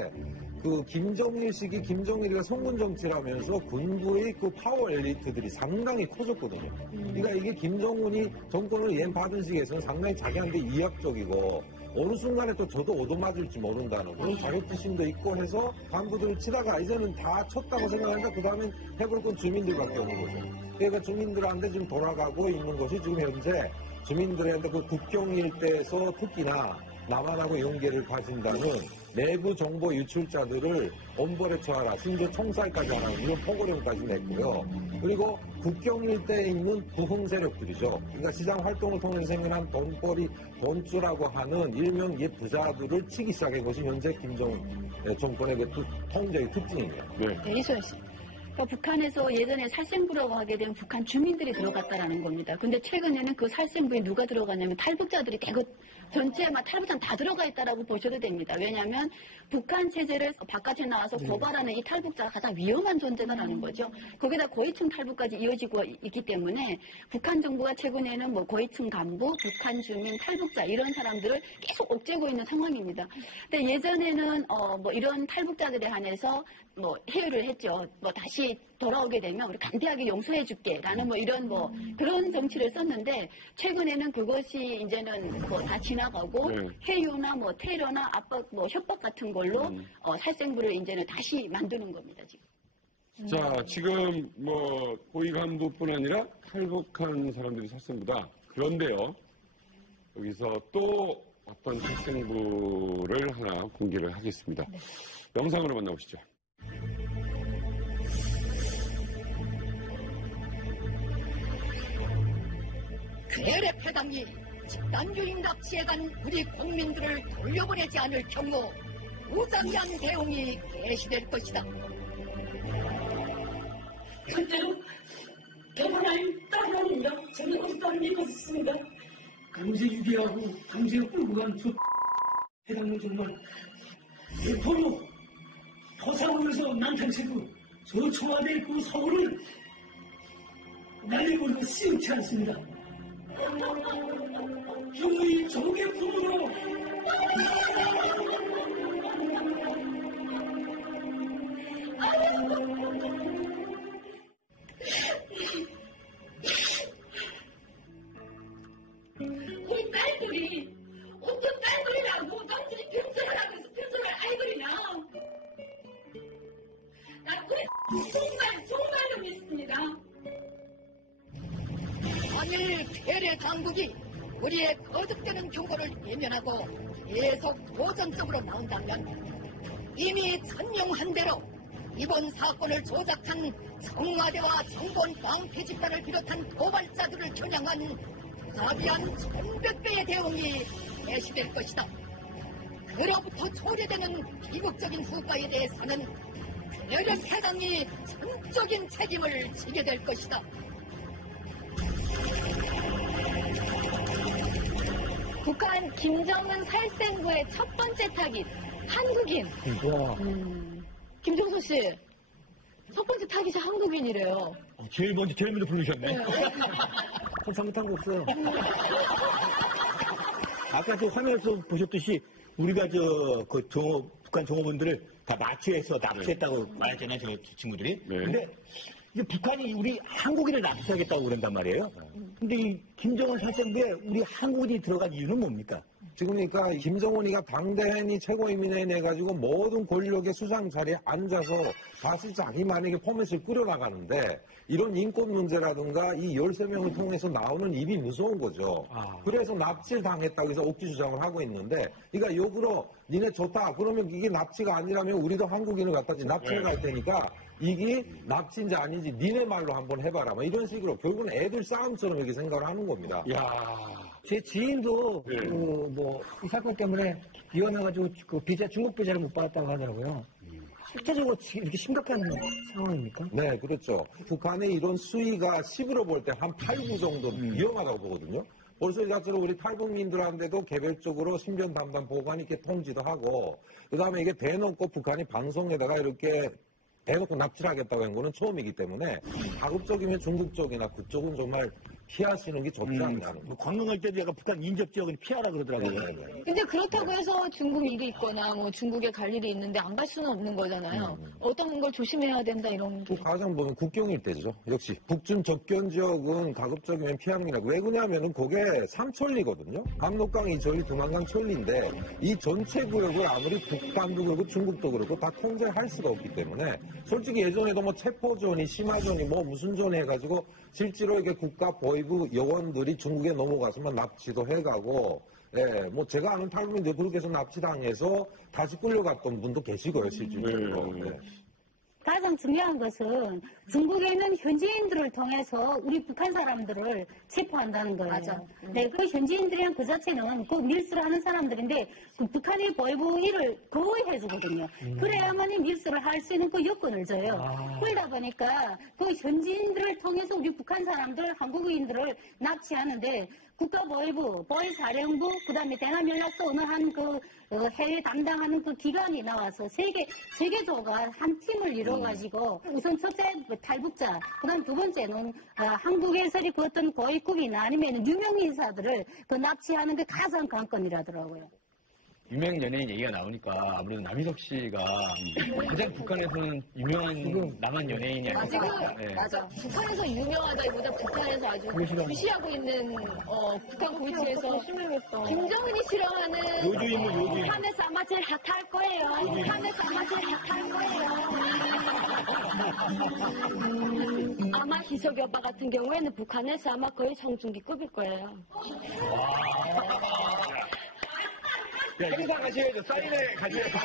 그 김정일 시기 김정일이가 성군 정치라면서 군부의 그 파워 엘리트들이 상당히 커졌거든요. 그러니까 이게 김정은이 정권을 받은 시기에서는 상당히 자기한테 이합적이고 어느 순간에 또 저도 얻어맞을지 모른다는 그런 자격지심도 있고 해서 간부들을 치다가 이제는 다 쳤다고 생각하니까 그 다음엔 해볼 건 주민들밖에 없는 거죠. 그러니까 주민들한테 지금 돌아가고 있는 것이 지금 현재 주민들한테 그 국경 일대에서 특히나 남한하고 연계를 가진다는 내부 정보 유출자들을 엄벌에 처하라, 심지어 총살까지 하는 이런 포고령까지 냈고요. 그리고 국경 일대에 있는 부흥 세력들이죠. 그러니까 시장 활동을 통해서 생겨난 돈벌이, 돈주라고 하는 일명 옛 부자들을 치기 시작한 것이 현재 김정은 정권의 그 통제의 특징입니다. 네, 이소연 씨. 그러니까 북한에서 예전에 살생부라고 하게 되면 북한 주민들이 들어갔다라는 겁니다. 근데 최근에는 그 살생부에 누가 들어갔냐면 탈북자들이 대거 전체에만 탈북자는 다 들어가 있다라고 보셔도 됩니다. 왜냐하면 북한 체제를 바깥에 나와서 고발하는 이 탈북자가 가장 위험한 존재다라는 거죠. 거기다 고위층 탈북까지 이어지고 있기 때문에 북한 정부가 최근에는 뭐 고위층 간부, 북한 주민, 탈북자 이런 사람들을 계속 옥죄고 있는 상황입니다. 근데 예전에는 뭐 이런 탈북자들에 한해서 뭐 해유를 했죠. 뭐 다시 돌아오게 되면 우리 간대하게 용서해줄게라는 뭐 이런 뭐 그런 정치를 썼는데 최근에는 그것이 이제는 뭐 다 지나가고 해유나 뭐 테러나 압박 뭐 협박 같은 걸로 살생부를 이제는 다시 만드는 겁니다 지금. 자, 지금 뭐 고위 간부뿐 아니라 탈북한 사람들이 살생부다. 그런데요, 여기서 또 어떤 살생부를 하나 공개를 하겠습니다. 영상으로 만나보시죠. 괴뢰 패당이 집단유인 납치해간 우리 국민들을 돌려보내지 않을 경우 무장한 대응이 개시될 것이다. 실제로 개발할 따라는요 저는 어디까지 믿고 있습니다. 강제 유기하고 강제 끌고 간 저 해당은 정말 대포로 포상으로서 난탄치고 저 청와대 그 서울을 날려버리고 시원치 않습니다. 형의 적의 품으로 우리 딸들이 어떤 딸들이라고 남들이 변절을 하고 있어. 변절을 아이들이냐. 난 우리 정말로 믿습니다. 만일 괴뢰 당국이 우리의 거듭되는 경고를 외면하고 계속 도전적으로 나온다면 이미 전용한 대로 이번 사건을 조작한 청와대와 정권 깡패 집단을 비롯한 고발자들을 겨냥한 가비한 1100배의 대응이 개시될 것이다. 그로부터 초래되는 비극적인 후과에 대해서는 괴뢰 패당이 전적인 책임을 지게 될 것이다. 북한 김정은 살생부의 첫 번째 타깃 한국인. 김종서 씨, 첫 번째 타깃이 한국인이래요. 제일 먼저 부르셨네. 잘못한 거 없어요. 아까 저 화면에서 보셨듯이 우리가 북한 종업원들을 다 납치해서 납치했다고 말했잖아요, 저 친구들이. 근데 이제 북한이 우리 한국인을 납치하겠다고 그런단 말이에요. 근데 이 김정은 살생부에 우리 한국인이 들어간 이유는 뭡니까? 지금 그러니까 김정은이가 당대니 최고인민회의 내가지고 모든 권력의 수상 자리에 앉아서 다시 자기만에게 포맷을 꾸려나가는데 이런 인권 문제라든가 이 13명을 통해서 나오는 입이 무서운 거죠. 그래서 납치를 당했다고 해서 옥지 주장을 하고 있는데 그러니까 역으로 니네 좋다. 그러면 이게 납치가 아니라면 우리도 한국인을 갖다 납치를 갈 테니까 이게 납치인지 아닌지 니네 말로 한번 해봐라. 뭐 이런 식으로 결국은 애들 싸움처럼 이렇게 생각을 하는 겁니다. 제 지인도 이 사건 때문에 이혼해가지고 중국 비자를 못 받았다고 하더라고요. 실제적으로 지금 이렇게 심각한 상황입니까? 네, 그렇죠. 북한의 이런 수위가 10으로 볼 때 한 8, 9 정도 위험하다고 보거든요. 벌써 이 자체로 우리 탈북민들한테도 개별적으로 신변 담당 보호관이 이렇게 통지도 하고, 그 다음에 이게 대놓고 북한이 방송에다가 이렇게 대놓고 납치를 하겠다고 한 거는 처음이기 때문에 가급적이면 중국 쪽이나 그쪽은 정말 피하시는 게 좋지 않냐는 거. 관광할 때도 약간 북한 인접 지역은 피하라 그러더라고요. 근데 그렇다고 해서 중국 일이 있거나 뭐 중국에 갈 일이 있는데 안 갈 수는 없는 거잖아요. 어떤 걸 조심해야 된다 이런 게. 가장 보면 국경일 때죠. 역시 북중 접견 지역은 가급적이면 피하는 게 나고 왜 그러냐면은 그게 삼천리거든요. 압록강이 저희 두만강 천리인데 이 전체 구역을 아무리 북한도 그렇고 중국도 그렇고 다 통제할 수가 없기 때문에 솔직히 예전에도 뭐 체포존이 심화존이 뭐 무슨 존이 해가지고 실제로 이게 국가 보위부 요원들이 중국에 넘어가서만 납치도 해가고, 뭐 제가 아는 탈북민들 그렇게 해서 납치당해서 다시 끌려갔던 분도 계시고요, 실질적으로. 가장 중요한 것은 중국에는 현지인들을 통해서 우리 북한 사람들을 체포한다는 거예요. 맞아. 네, 그 현지인들이랑 그 자체는 그 밀수를 하는 사람들인데 그 북한의 보위부 일을 거의 해주거든요. 그래야만이 밀수를 할 수 있는 그 여건을 줘요. 그러다 보니까 그 현지인들을 통해서 우리 북한 사람들, 한국인들을 납치하는데 국가보위부, 보위사령부, 그 다음에 대남연락소 어느 한 해외 담당하는 그 기관이 나와서 세 개조가 한 팀을 이뤄가지고 우선 첫째 탈북자, 그 다음 두 번째는 한국에서의 그 어떤 고위국이나 아니면 유명인사들을 그 납치하는 게 가장 관건이라더라고요. 유명 연예인 얘기가 나오니까 아무래도 남희석 씨가 가장 북한에서는 유명한 남한 연예인이 아닐까. 맞아. 북한에서 유명하다기보다 북한에서 아주 무시하고 있는 북한 고위층에서 김정은이 싫어하는 요주인물. 하늘에서 아마 제일 핫할 거예요. 하늘에서 아마 제일 핫할 거예요. 아마 희석이 오빠 같은 경우에는 북한에서 아마 거의 정중기급일 거예요. 행사 가셔야죠. 사인회 가셔야죠.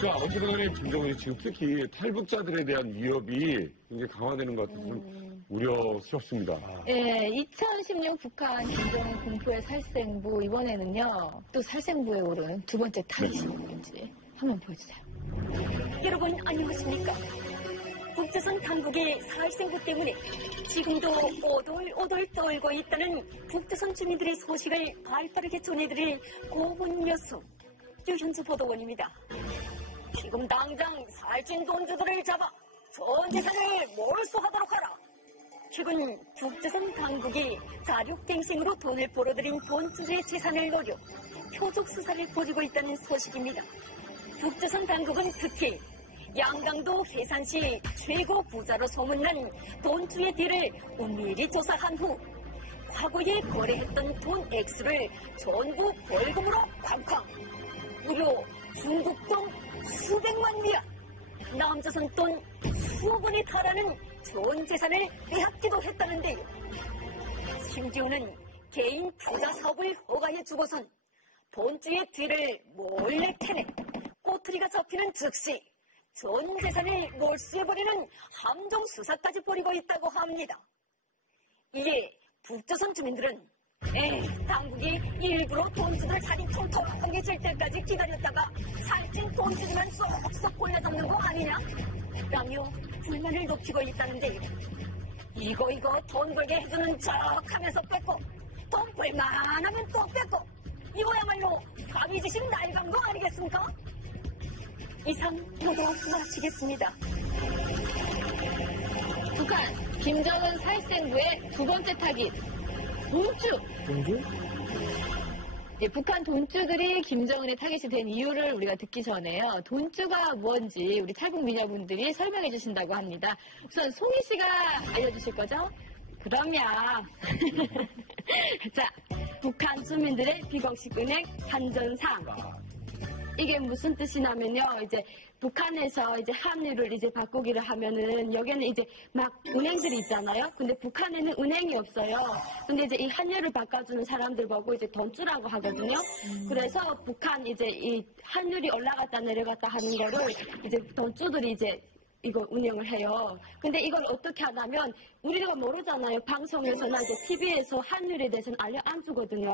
자, 어쨌든 간에 김정은이 지금 특히 탈북자들에 대한 위협이 굉장히 강화되는 것 같아서 좀 우려스럽습니다. 네, 2016 북한 김정은 공포의 살생부 이번에는요 또 살생부에 오른 두 번째 타깃이 뭔지 한번 보여주세요. 여러분 안녕하십니까? 북조선 당국의 살생부 때문에 지금도 오돌오돌 떨고 있다는 북조선 주민들의 소식을 발빠르게 전해드릴 고문 여성 유현수 보도원입니다. 지금 당장 살찐 돈주들을 잡아 전 재산을 몰수하도록 하라. 최근 북조선 당국이 자륙갱생으로 돈을 벌어들인 돈주들의 재산을 노려 표적 수사를 벌이고 있다는 소식입니다. 북조선 당국은 특히 양강도 해산시 최고 부자로 소문난 돈주의 뒤를 은밀히 조사한 후 과거에 거래했던 돈 액수를 전부 벌금으로 쾅쾅, 무려 중국 돈 수백만 위안, 남조선 돈 수억 원에 달하는 전 재산을 빼앗기도 했다는데요. 심지어는 개인 투자 사업을 허가해 주고선 돈주의 뒤를 몰래 캐내 꼬투리가 잡히는 즉시 전 재산을 몰수해버리는 함정 수사까지 벌이고 있다고 합니다. 이에 북조선 주민들은 당국이 일부러 돈주들 살인 통통하게 질 때까지 기다렸다가 살찐 돈주들만 쏙쏙 골라잡는 거 아니냐? 라며 불만을 높이고 있다는데요. 이거 돈 벌게 해주는 척 하면서 뺏고 돈 벌만하면 또 뺏고 이거야말로 사기지식 날강도 아니겠습니까? 이상 보도 마치겠습니다. 북한 김정은 살생부의 두 번째 타깃 돈주. 돈주? 예, 북한 돈주들이 김정은의 타겟이 된 이유를 우리가 듣기 전에요. 돈주가 뭔지 우리 탈북 미녀분들이 설명해 주신다고 합니다. 우선 송희 씨가 알려주실 거죠? 그럼요. 자, 북한 주민들의 비공식 은행 환전상. 이게 무슨 뜻이냐면요. 이제 북한에서 이제 환율을 이제 바꾸기를 하면은 여기는 이제 막 은행들이 있잖아요. 근데 북한에는 은행이 없어요. 근데 이제 이 환율을 바꿔주는 사람들 보고 이제 돈주라고 하거든요. 그래서 북한 이제 이 환율이 올라갔다 내려갔다 하는 거를 이제 돈주들이 이제 이거 운영을 해요. 근데 이걸 어떻게 하냐면 우리가 모르잖아요. 방송에서나 이제 TV에서 환율에 대해서는 알려 안 주거든요.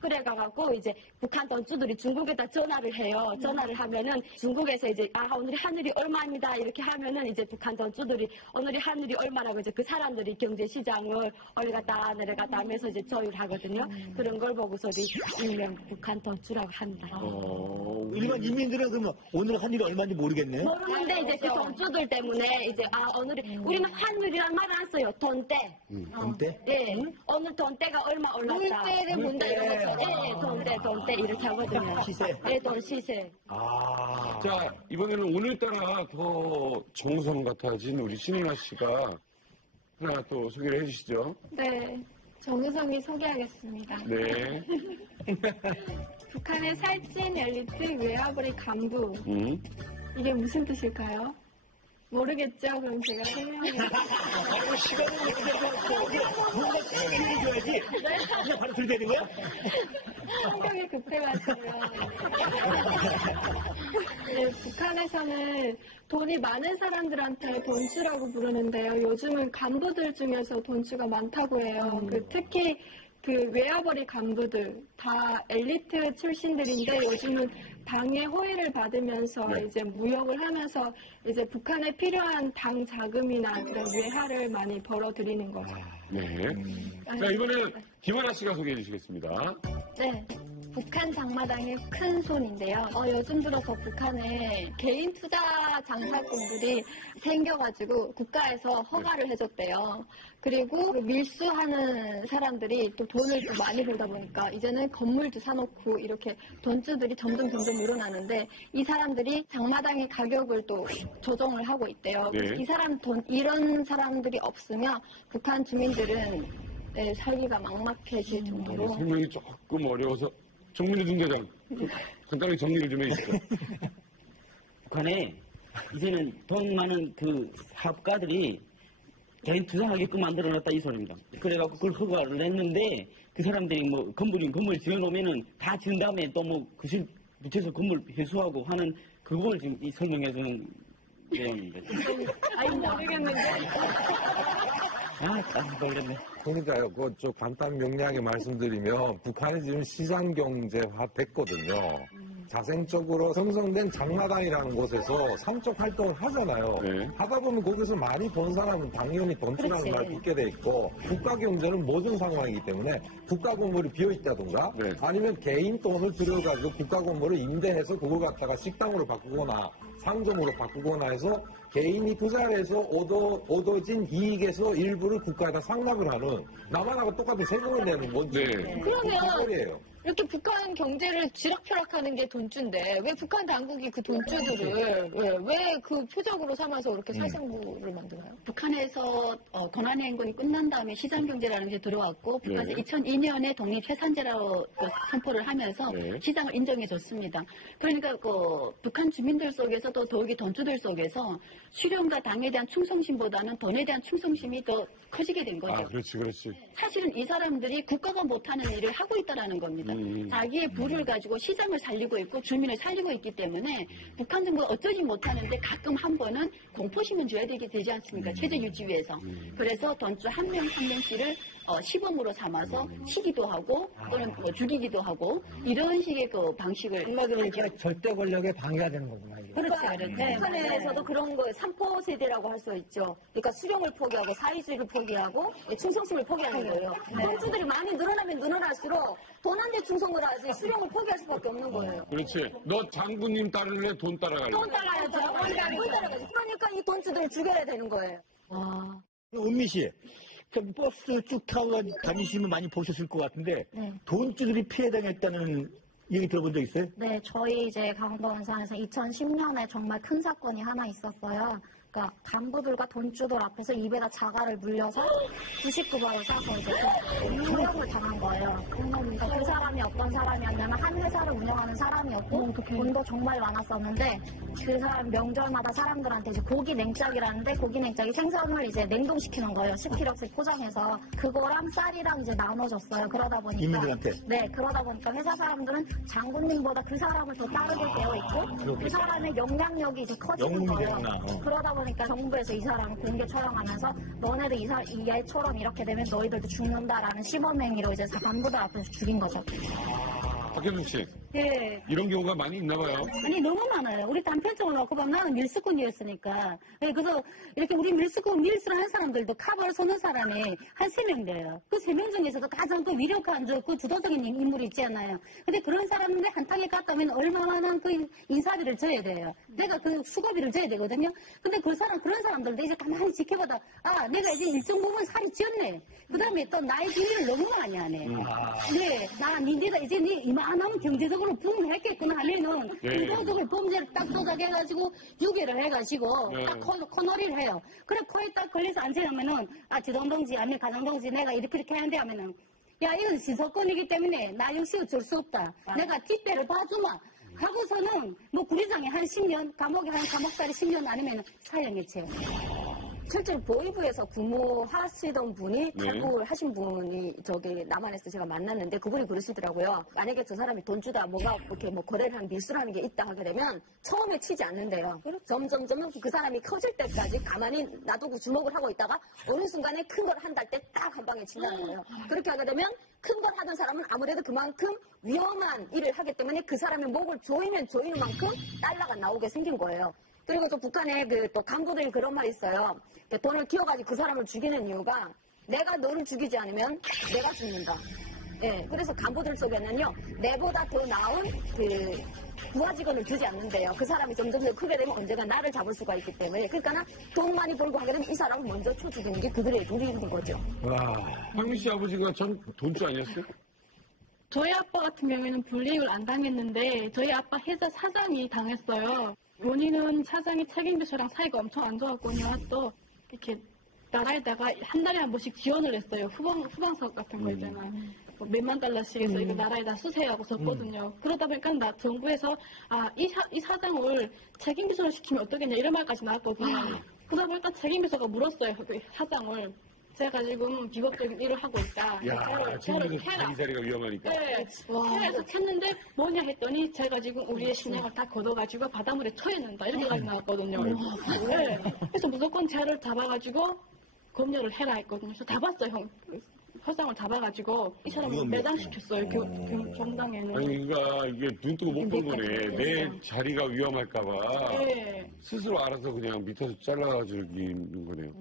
그래가지고 이제 북한 돈주들이 중국에다 전화를 해요. 전화를 하면은 중국에서 이제 오늘의 환율이 얼마입니다. 이렇게 하면은 이제 북한 돈주들이 오늘의 환율이 얼마라고 이제 그 사람들이 경제 시장을 올라갔다 내려갔다 하면서 이제 조율하거든요. 그런 걸 보고서 일명 북한 돈주라고 합니다. 일반 인민들은 그러면 오늘 환율이 얼마인지 모르겠네. 모르는데 이제 그 돈주들 때문에 이제 오늘이 우리는 환율이란 말 안 써요. 돈대. 돈대? 네. 오늘 돈대가 얼마 올랐다. 물때를 본다 이런 것처럼. 네, 돈대 이렇게 하거든요. 시세. 네, 돈 시세. 자, 이번에는 오늘따라 더 정성 같아진 우리 신은아 씨가 하나 또 소개를 해주시죠. 네, 정우성이 소개하겠습니다. 네. 북한의 살찐 엘리트 외화벌이 간부. 이게 무슨 뜻일까요? 모르겠죠? 그럼 제가 설명해드릴게요. 시간을 뭔가 해줘야지. 그냥 바로 들이대는 거야? 성격이 급해가지고요. 네, 북한에서는 돈이 많은 사람들한테 돈주라고 부르는데요. 요즘은 간부들 중에서 돈주가 많다고 해요. 특히 그 외화벌이 간부들 다 엘리트 출신들인데 요즘은 당의 호의를 받으면서 이제 무역을 하면서 이제 북한에 필요한 당 자금이나 그런 외화를 많이 벌어들이는 거죠. 네. 자, 이번에는 김하나 씨가 소개해 주시겠습니다. 네. 북한 장마당의 큰 손인데요. 요즘 들어서 북한에 개인 투자 장사꾼들이 생겨가지고 국가에서 허가를 해줬대요. 그리고 밀수하는 사람들이 또 돈을 또 많이 벌다 보니까 이제는 건물도 사놓고 이렇게 돈주들이 점점 늘어나는데 이 사람들이 장마당의 가격을 또 조정을 하고 있대요. 네. 이 사람 이런 사람들이 없으면 북한 주민들은 살기가 막막해질 정도로 설명이 조금 어려워서 정민희 중대장 간단하게 정리를 좀 해주시죠. 북한에 이제는 돈 많은 그 사업가들이 개인 투자하게끔 만들어놨다 이 소리입니다. 그래갖고 그걸 허가를 냈는데 그 사람들이 뭐 건물 지어놓으면은 다 지은 다음에 또 뭐 그실 밑에서 건물 회수하고 하는 그걸 지금 설명해주는 내용입니다. 아니 모르겠는데. 모르겠네. 그러니까요, 좀 간단 명료하게 말씀드리면 북한이 지금 시장 경제화 됐거든요. 자생적으로 형성된 장마당이라는 곳에서 상적 활동을 하잖아요. 하다 보면 거기서 많이 번 사람은 당연히 돈주라는 말 듣게 돼 있고 국가 경제는 모든 상황이기 때문에 국가 건물이 비어 있다든가 아니면 개인 돈을 들여가지고 국가 건물을 임대해서 그걸 갖다가 식당으로 바꾸거나 상점으로 바꾸거나 해서 개인이 투자를 해서 얻어진 이익에서 일부를 국가에다 상납을 하는 나만하고 똑같은 세금을 내는 건지 그러면 이렇게 북한 경제를 쥐락펴락하는 게 돈주인데 왜 북한 당국이 그 돈주들을 왜 그 표적으로 삼아서 그렇게 살생부를 만드나요? 북한에서 권한행군이 끝난 다음에 시장경제라는 게 들어왔고 북한에서 2002년에 독립해산제라고 선포를 하면서 시장을 인정해줬습니다. 그러니까 북한 주민들 속에서도 더욱이 돈주들 속에서 수령과 당에 대한 충성심보다는 돈에 대한 충성심이 더 커지게 된 거죠. 그렇지. 사실은 이 사람들이 국가가 못하는 일을 하고 있다는 겁니다. 자기의 부를 가지고 시장을 살리고 있고 주민을 살리고 있기 때문에 북한 정부가 어쩌지 못하는데 가끔 한 번은 공포심은 줘야 되지 않습니까? 체제 유지 위해서. 그래서 돈주 한 명씩을 시범으로 삼아서 치기도 하고 또는 죽이기도 하고 이런 식의 그 방식을 그러니까 절대 권력에 방해가 되는 거구나. 이게. 그렇죠. 북한에서도 그런 거 3포 세대라고 할 수 있죠. 그러니까 수령을 포기하고 사회주의를 포기하고 충성심을 포기하는 거예요. 돈주들이 많이 늘어나면 늘어날수록 돈한테 충성을 하지 수령을 포기할 수밖에 없는 거예요. 그렇지. 너 장군님 따르래 돈 따라갈래. 돈 따라야죠. 돈 따라가죠. 그러니까 이 돈주들을 죽여야 되는 거예요. 은미 씨. 저기 버스 쭉 타고 다니시면 많이 보셨을 것 같은데 네. 돈주들이 피해당했다는 얘기 들어본 적 있어요? 네, 저희 이제 강원도 원산에서 2010년에 정말 큰 사건이 하나 있었어요. 그러니까 간부들과 돈주들 앞에서 입에다 자갈을 물려서 99발을 사서 이제 투영을 당한 거예요. 그러니까 그 사람이 어떤 사람이었냐면 한 회사를 운영하는 사람이었고 돈도 정말 많았었는데 그 사람 명절마다 사람들한테 이제 고기 냉짝이라는데 고기 냉짝이 생선을 이제 냉동시키는 거예요. 10kg씩 포장해서 그거랑 쌀이랑 이제 나눠줬어요. 그러다 보니까 인민들한테? 네, 그러다 보니까 회사 사람들은 장군님보다 그 사람을 더 따르게 되어 있고 그 사람의 영향력이 이제 커지는 거예요. 그러다 보니까 정부에서 이 사람을 공개 처형하면서 너네도 이 애처럼 이렇게 되면 너희들도 죽는다라는 시범행위로 이제 간부들 앞에서 죽인 거죠. 박현숙 씨, 예. 이런 경우가 많이 있나 봐요. 아니 너무 많아요. 우리 단편적으로 놓고 보면 나는 밀수꾼이었으니까. 예, 그래서 이렇게 우리 밀수를 하는 사람들도 카바를 쏘는 사람이 한 3명 돼요. 그 3명 중에서도 가장 그 위력한 그 주도적인 인물이 있지 않나요? 근데 그런 사람들 한탕에 갔다면 얼마나 그 인사비를 져야 돼요. 내가 그 수고비를 져야 되거든요. 근데 그런 사람들도 이제 가만히 지켜보다 아 내가 이제 일정 부분 살이 찌었네. 그 다음에 또 나의 비밀을 너무 많이 하네. 네, 니네가 이제 이만하면 경제적으로 부흥했겠구나 하면은 의도적으로 범죄를 딱 조작해가지고 유괴를 해가지고 딱 코너리를 해요. 그래 코에 딱 걸려서 앉으려면은 지동동지 아니면 가장동지 내가 이렇게 하는데 하면은 야 이건 신서권이기 때문에 나 역시 어쩔 수 없다. 내가 뒷배를 봐주마. 하고서는 뭐 구리장에 한 10년, 감옥에 한 감옥살이 10년 아니면 사형해체요. 실제로 보이부에서 근무하시던 분이 탈북을 하신 분이 남한에서 제가 만났는데 그분이 그러시더라고요. 만약에 저 사람이 돈 주다 뭐가 이렇게 뭐 거래를 하는 밀수라는 게 있다 하게 되면 처음에 치지 않는데요. 점점 그 사람이 커질 때까지 가만히 놔두고 주목을 하고 있다가 어느 순간에 큰 걸 한다 할 때 딱 한 방에 친다는 거예요. 그렇게 하게 되면 큰 걸 하던 사람은 아무래도 그만큼 위험한 일을 하기 때문에 그 사람의 목을 조이는 만큼 달러가 나오게 생긴 거예요. 그리고 또 북한의 또 간부들이 그런 말이 있어요. 돈을 키워가지고 그 사람을 죽이는 이유가 내가 너를 죽이지 않으면 내가 죽는다. 예, 그래서 간부들 속에는요, 내보다 더 나은 부하 직원을 주지 않는데요. 그 사람이 점점 더 크게 되면 언젠가 나를 잡을 수가 있기 때문에. 그러니까 돈 많이 벌고 하게 되면 이 사람을 먼저 쳐 죽이는 게 그들의 룰인 거죠. 와, 황민 씨 아버지가 전 돈주 아니었어요? 저희 아빠 같은 경우에는 불이익을 안 당했는데 저희 아빠 회사 사장이 당했어요. 원인은 사장이 책임비서랑 사이가 엄청 안 좋았거든요. 또 이렇게 나라에다가 한 달에 한 번씩 지원을 했어요. 후방 사업 같은 거 있잖아. 뭐 몇만 달러씩 해서 이거 나라에다 쓰세요하고 썼거든요. 그러다 보니까 정부에서 이 사장을 책임비서를 시키면 어떠겠냐 이런 말까지 나왔거든요. 그러다 보니까 책임비서가 물었어요. 그 사장을. 제가 지금 비법적인 일을 하고 있다. 야, 지금도 자기 자리가 위험하니까. 네. 해서 켰는데 뭐냐 했더니 제가 지금 우리의 신앙을 다 걷어가지고 바닷물에 처해낸다. 이렇게까지 나왔거든요. 네. 그래서 무조건 쟤를 잡아가지고 검열을 해라 했거든요. 그래서 잡았어요. 화상을 잡아가지고 이 사람을 매장시켰어요. 정당에는. 아니 그러니까 이게 눈 뜨고 못 본 거네. 내 자리가 위험할까봐 네. 스스로 알아서 그냥 밑에서 잘라주는 거네요.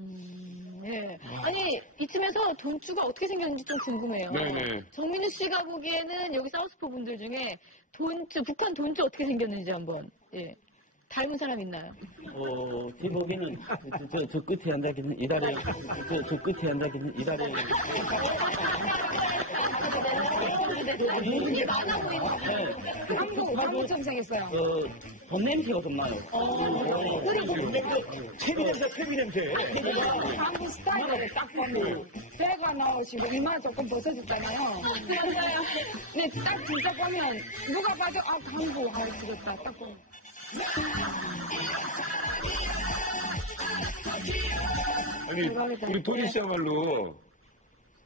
네. 아니 이쯤에서 돈주가 어떻게 생겼는지 좀 궁금해요. 네네. 정민우 씨가 보기에는 여기 사우스포 분들 중에 북한 돈주 어떻게 생겼는지 한번 닮은 사람 있나요? 제 보기에는 저 끝에 앉아있는 이달에 저 끝에 있는 이달에 눈이 많아 보이는. 한국처럼 생겼어요. 돈 냄새가 좀 나요. 채비 냄새. 한국 스타일을 딱 보면 배가 나오시고 이마 조금 벗어졌잖아요. 맞아요. 네, 딱 진짜 보면 누가 봐도 한국 하시겠다. 딱 보면. 아니 우리 토니 씨야말로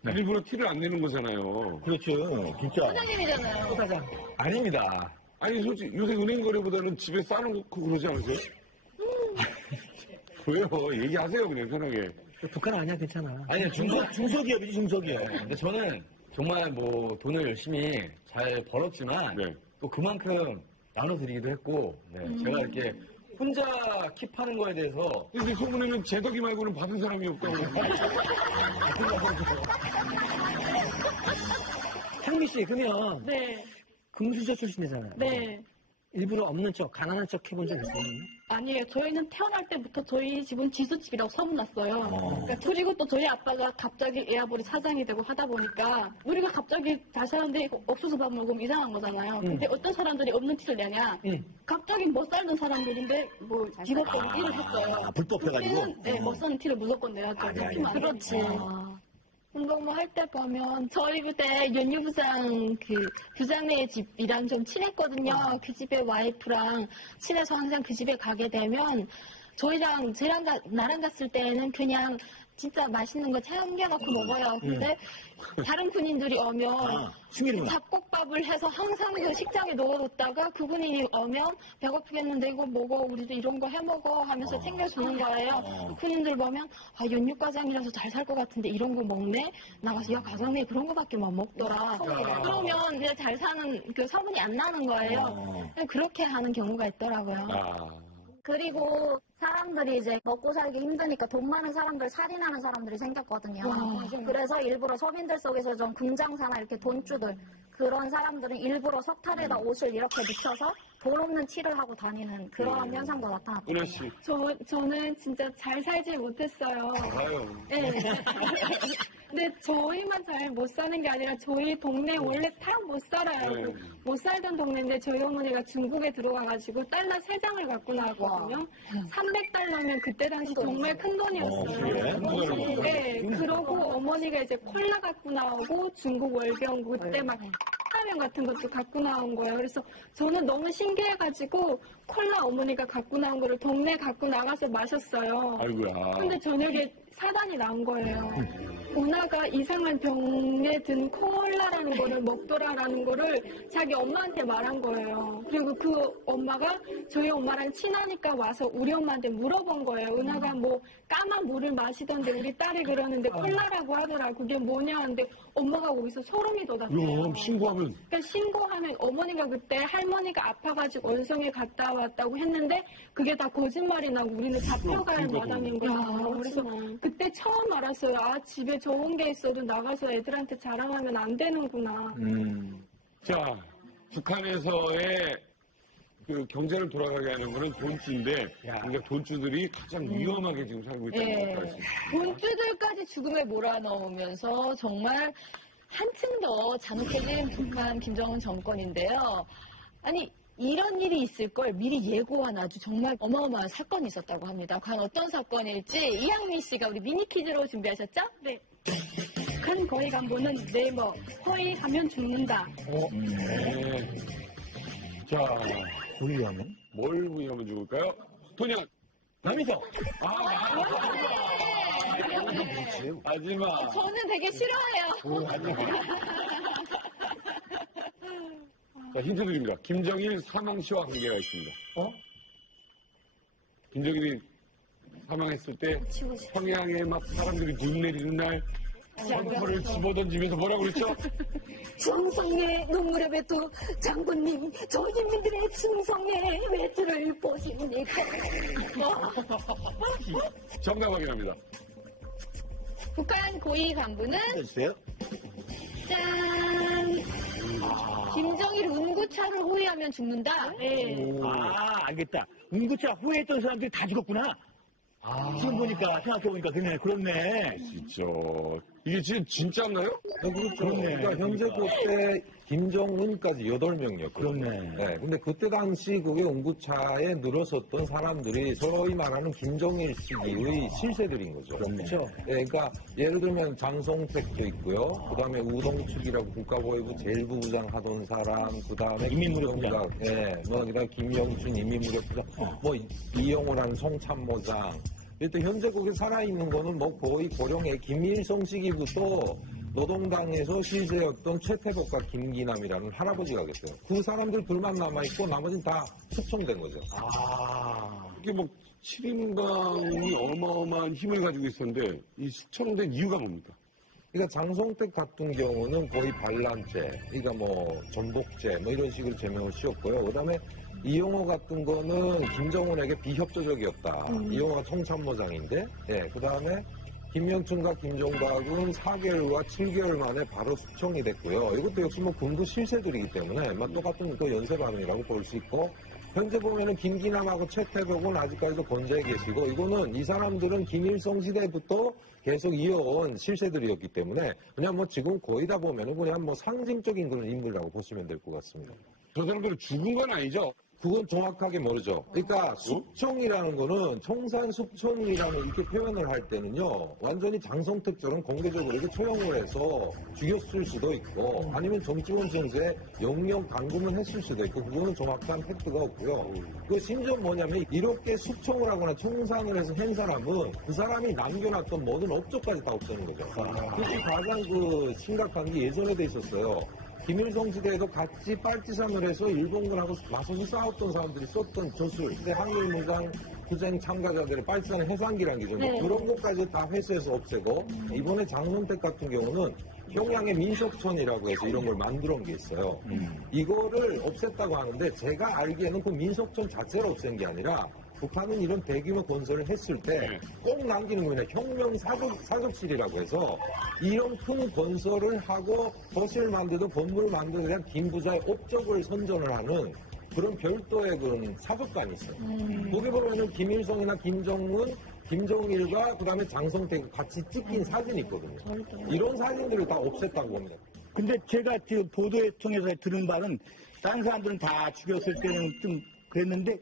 일부러 티를 안 내는 거잖아요. 그렇죠, 진짜. 소장님이잖아요. 사장. 아닙니다. 아니 솔직히 요새 은행 거래보다는 집에 싸놓고 그러지 않으세요? 왜요? 얘기하세요 그냥 편하게. 북한 아니야 괜찮아. 아니 중소기업이지 중소기업. 근데 저는 정말 뭐 돈을 열심히 잘 벌었지만 또 그만큼 나눠드리기도 했고 제가 이렇게 혼자 킵하는 거에 대해서 근데 소문에는 제덕이 말고는 받은 사람이 없다고. 황미 씨 그러면 네. 금수저 출신이잖아요. 네. 일부러 없는 척, 가난한 척 해본 적 있어요? 아니에요. 저희는 태어날 때부터 저희 집은 지수집이라고 소문났어요. 그러니까 그리고 또 저희 아빠가 갑자기 에아볼이 사장이 되고 하다 보니까 우리가 갑자기 잘 사는데 이거 옥수수 밥 먹으면 이상한 거잖아요. 근데 어떤 사람들이 없는 티를 내냐. 갑자기 못 살던 사람들인데 뭐 직업적으로 일을 했어요. 불법해가지고. 그때는 네, 못 사는 티를 무조건 내야죠. 그렇지. 운동부 할 때 보면 저희 그때 연유 부장 그 부장네 집이랑 좀 친했거든요. 그 집에 와이프랑 친해서 항상 그 집에 가게 되면 저희랑 나랑 갔을 때는 그냥 진짜 맛있는 거 챙겨놓고 먹어요. 근데 다른 군인들이 오면 잡곡밥을 해서 항상 그 식장에 넣어뒀다가 그 군인이 오면 배고프겠는데 이거 먹어 우리도 이런 거 해먹어 하면서 챙겨주는 거예요. 그 군인들 보면 연육과장이라서 잘 살 것 같은데 이런 거 먹네? 나가서 야 과장님 그런 거밖에 못 먹더라. 그러면 이제 잘 사는 그 소문이 안 나는 거예요. 그렇게 하는 경우가 있더라고요. 그리고 사람들이 이제 먹고 살기 힘드니까 돈 많은 사람들 살인하는 사람들이 생겼거든요. 그래서 일부러 서민들 속에서 좀 금장사나 이렇게 돈주들 그런 사람들은 일부러 석탄에다 옷을 이렇게 묻혀서 돈 없는 티를 하고 다니는 그런 현상도 나타났거든요. 은혜 씨. 저는 진짜 잘 살지 못했어요. 네. 근데 저희만 잘 못 사는 게 아니라 저희 동네 원래 다 못 살아요. 못 살던 동네인데 저희 어머니가 중국에 들어가가지고 달러 3장을 갖고 나왔거든요. 300달러면 그때 당시 정말 큰 돈이었어요. 네, 그러고 어머니가 이제 콜라 갖고 나오고 중국 월경 그때 막 라면 같은 것도 갖고 나온 거예요. 그래서 저는 너무 신기해가지고 콜라 어머니가 갖고 나온 거를 동네에 갖고 나가서 마셨어요. 아이고야. 근데 저녁에 사단이 난 거예요. 오나가 이상한 병에 든 콜라라는 거를 먹더라라는 거를 자기 엄마한테 말한 거예요. 그리고 그 엄마가 저희 엄마랑 친하니까 와서 우리 엄마한테 물어본 거예요. 은하가 뭐 까만 물을 마시던데 우리 딸이 그러는데 콜라라고 하더라. 그게 뭐냐 하는데 엄마가 거기서 소름이 돋았대요. 그럼 신고하면. 그러니까 신고하면 어머니가 그때 할머니가 아파가지고 원성에 갔다 왔다고 했는데 그게 다 거짓말이 나고 우리는 잡혀갈 마당인 거예요. 그래서 그때 처음 알았어요. 아 집에 좋은 게 있어도 나가서 애들한테 자랑하면 안 되는구나. 자, 북한에서의 그 경제를 돌아가게 하는 거는 돈주인데, 그러니까 돈주들이 가장 위험하게 지금 살고 있다는 것까지. 돈주들까지 죽음에 몰아넣으면서 정말 한층 더 잔혹해진 북한 김정은 정권인데요. 아니 이런 일이 있을 걸 미리 예고한 아주 정말 어마어마한 사건이 있었다고 합니다. 과연 어떤 사건일지 이항민 씨가 우리 미니 퀴즈로 준비하셨죠? 네. 북한 거위 간부는 네이버 허위하면 죽는다. 네. 자, 호위하면? 뭘 호위하면 죽을까요? 돈양. 남이석. 하지마. 저는 되게 싫어해요. 자, 힌트 드립니다. 김정일 사망 시와 관계가 있습니다. 김정일이 사망했을 때 평양에 막 사람들이 눈 내리는 날 성포를 집어던지면서 뭐라고 그랬죠? 충성의 눈물의 외투 장군님 조진민들의 충성의 외투를 보십니까? 정답 확인합니다. 북한 고위 간부는 해주세요. 짠! 김정일 운구차를 호위하면 죽는다? 네. 알겠다. 운구차 후회했던 사람들이 다 죽었구나. 지금 보니까, 생각해보니까, 그렇네. 진짜. 이게 진짜인가요? 그렇죠. 그렇네. 그러니까 현재 그때 김정은까지 8명이었거든요. 그렇네. 네, 근데 그때 당시 그게 운구차에 늘어섰던 사람들이 소위 말하는 김정일 시기의 실세들인 거죠. 그렇죠. 네, 그러니까 예를 들면 장성택도 있고요. 그 다음에 우동축이라고 국가보위부 제일부부장 하던 사람, 그 다음에 인민무력부장. 네, 그다음에 김영춘 인민무력부장, 뭐 이영호라는 송참모장. 일단 현재 거기 살아있는 거는 뭐 거의 고령의 김일성 시기부터 노동당에서 실세였던 최태복과 김기남이라는 할아버지가 계세요. 그 사람들 둘만 남아있고 나머지는 다 숙청된 거죠. 이게 뭐 7인방이 어마어마한 힘을 가지고 있었는데 이 숙청된 이유가 뭡니까? 그러니까 장성택 같은 경우는 거의 반란죄, 그러니까 뭐 전복죄 뭐 이런 식으로 제명을 씌웠고요. 그다음에 이용호 같은 거는 김정은에게 비협조적이었다. 이용호가 총참모장인데, 예, 그 다음에 김영춘과 김종박은 4개월과 7개월 만에 바로 숙청이 됐고요. 이것도 역시 뭐 군부 실세들이기 때문에 똑같은 그 연쇄 반응이라고 볼 수 있고, 현재 보면은 김기남하고 최태복은 아직까지도 건재해 계시고, 이거는 이 사람들은 김일성 시대부터 계속 이어온 실세들이었기 때문에 그냥 뭐 지금 거의 다 보면은 그냥 뭐 상징적인 그런 인물이라고 보시면 될 것 같습니다. 저 사람들은 죽은 건 아니죠? 그건 정확하게 모르죠. 그러니까 숙청이라는 거는 청산숙청이라는 이렇게 표현을 할 때는요, 완전히 장성택처럼 공개적으로 이렇게 처형을 해서 죽였을 수도 있고, 아니면 정치원 선수에 영영 감금을 했을 수도 있고, 그거는 정확한 팩트가 없고요. 그 심지어 뭐냐면 이렇게 숙청을 하거나 청산을 해서 한 사람은 그 사람이 남겨놨던 모든 업적까지 다 없애는 거죠. 그것이 가장 그 심각한 게 예전에도 있었어요. 김일성 시대에도 같이 빨치산을 해서 일본군하고 맞서서 싸웠던 사람들이 썼던 저술, 근데 한일무장 투쟁 참가자들의 빨치산 해상기라는 게 있는데 네. 그런 것까지 다 회수해서 없애고, 이번에 장성택 같은 경우는 평양의 민속촌이라고 해서 이런 걸 만들어 온 게 있어요. 이거를 없앴다고 하는데 제가 알기에는 그 민속촌 자체를 없앤 게 아니라 북한은 이런 대규모 건설을 했을 때 꼭 남기는 거냐, 혁명 사적실이라고 해서 이런 큰 건설을 하고 거실을 만들고 건물을 만들기 위한 김부자의 업적을 선전을 하는 그런 별도의 그런 사적관이 있어요. 거기 보면은 김일성이나 김정은, 김정일과 그다음에 장성택이 같이 찍힌 사진이 있거든요. 이런 사진들을 다 없앴다고 봅니다. 근데 제가 지금 보도에 통해서 들은 바는 다른 사람들은 다 죽였을 때는 좀 그랬는데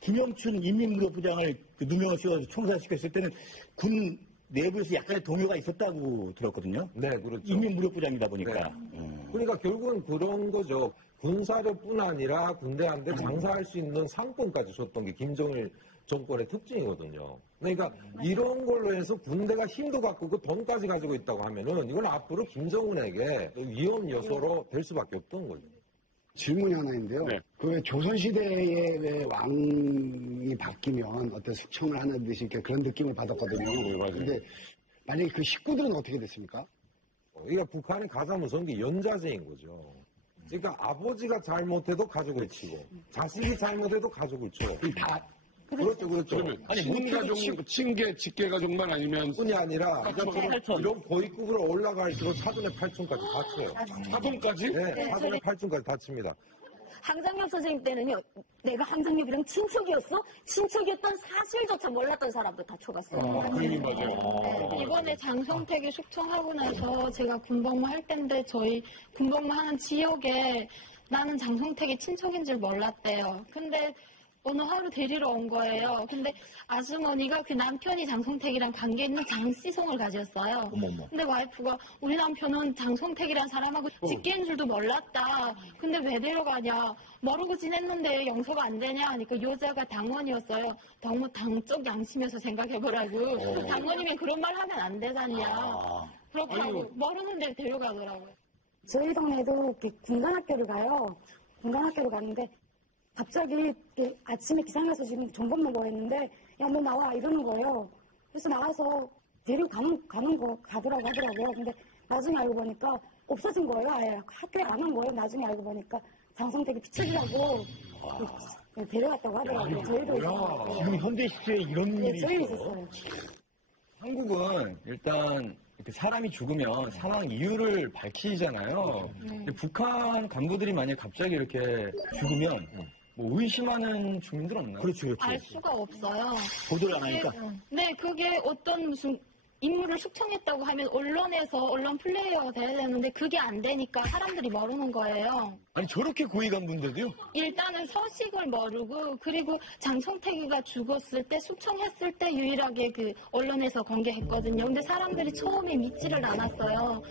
김영춘 인민무력부장을 누명을 씌워서 총살시켰을 때는 군 내부에서 약간의 동요가 있었다고 들었거든요. 네, 그렇죠. 인민무력부장이다 보니까. 그러니까 결국은 그런 거죠. 군사력뿐 아니라 군대한테 장사할 수 있는 상권까지 줬던 게 김정일 정권의 특징이거든요. 그러니까 이런 걸로 해서 군대가 힘도 갖고 그 돈까지 가지고 있다고 하면은 이건 앞으로 김정은에게 위험 요소로 될 수밖에 없던 거죠. 질문이 하나 있는데요. 그 조선시대에 왜 왕이 바뀌면 어떤 숙청을 하는 듯이 이렇게 그런 느낌을 받았거든요. 근데 만약에 그 식구들은 어떻게 됐습니까? 그러니까 북한이 가장 무서운 게 연좌제인 거죠. 그러니까 아버지가 잘못해도 가족을 치고 자식이 잘못해도 가족을 쳐. 그렇죠, 그렇죠. 그러면 친계, 직계가족만 아니면 뿐이 아니라 팔촌. 이런 고위급으로 올라갈수록 사돈의 8촌까지 다 쳐요. 사돈까지? 네, 사돈의 8촌까지 다 칩니다. 항상엽 선생님 때는요, 내가 항상엽이랑 친척이었어? 친척이었던 사실조차 몰랐던 사람도 다 쳐갔어요. 그림이 맞아요. 이번에 장성택이 숙청하고 나서 제가 군복무 할 때인데 저희 군복무 하는 지역에 나는 장성택이 친척인 줄 몰랐대요. 근데 어느 하루 데리러 온 거예요. 근데 아주머니가 그 남편이 장성택이랑 관계 있는 장씨송을 가졌어요. 근데 와이프가 우리 남편은 장성택이란 사람하고 직계인 줄도 몰랐다. 근데 왜 데려가냐. 모르고 지냈는데 용서가 안 되냐 하니까 여자가 당원이었어요. 너무 당적 양심에서 생각해보라고. 당원이면 그런 말 하면 안 되잖냐. 그렇게 하고 모르는데 데려가더라고요. 저희 동네도 군관학교를 가요. 군관학교를 갔는데 갑자기 아침에 기상해서 지금 점검만 보였는데 야 너 나와 이러는 거예요. 그래서 나와서 가더라고 하더라고요. 근데 나중에 알고 보니까 없어진 거예요. 아예 학교에 안 온 거예요. 나중에 알고 보니까 장성택이 피책이라고 데려갔다고 하더라고요. 저희도 있었어요. 지금 현대 시대에 이런 일이 저희 있어요. 있었어요. 한국은 일단 이렇게 사람이 죽으면 사망 이유를 밝히잖아요. 근데 북한 간부들이 만약 갑자기 이렇게 죽으면 뭐 의심하는 주민들 없나요? 그렇죠, 그렇죠. 알 수가 없어요. 보도를 안 하니까. 네, 그게 어떤 무슨 인물을 숙청했다고 하면 언론에서 언론 플레이어가 돼야 되는데 그게 안 되니까 사람들이 모르는 거예요. 아니 저렇게 고위 간부인데도요? 일단은 서식을 모르고 그리고 장성택이가 죽었을 때 숙청했을 때 유일하게 그 언론에서 공개했거든요. 근데 사람들이 처음에 믿지를 않았어요.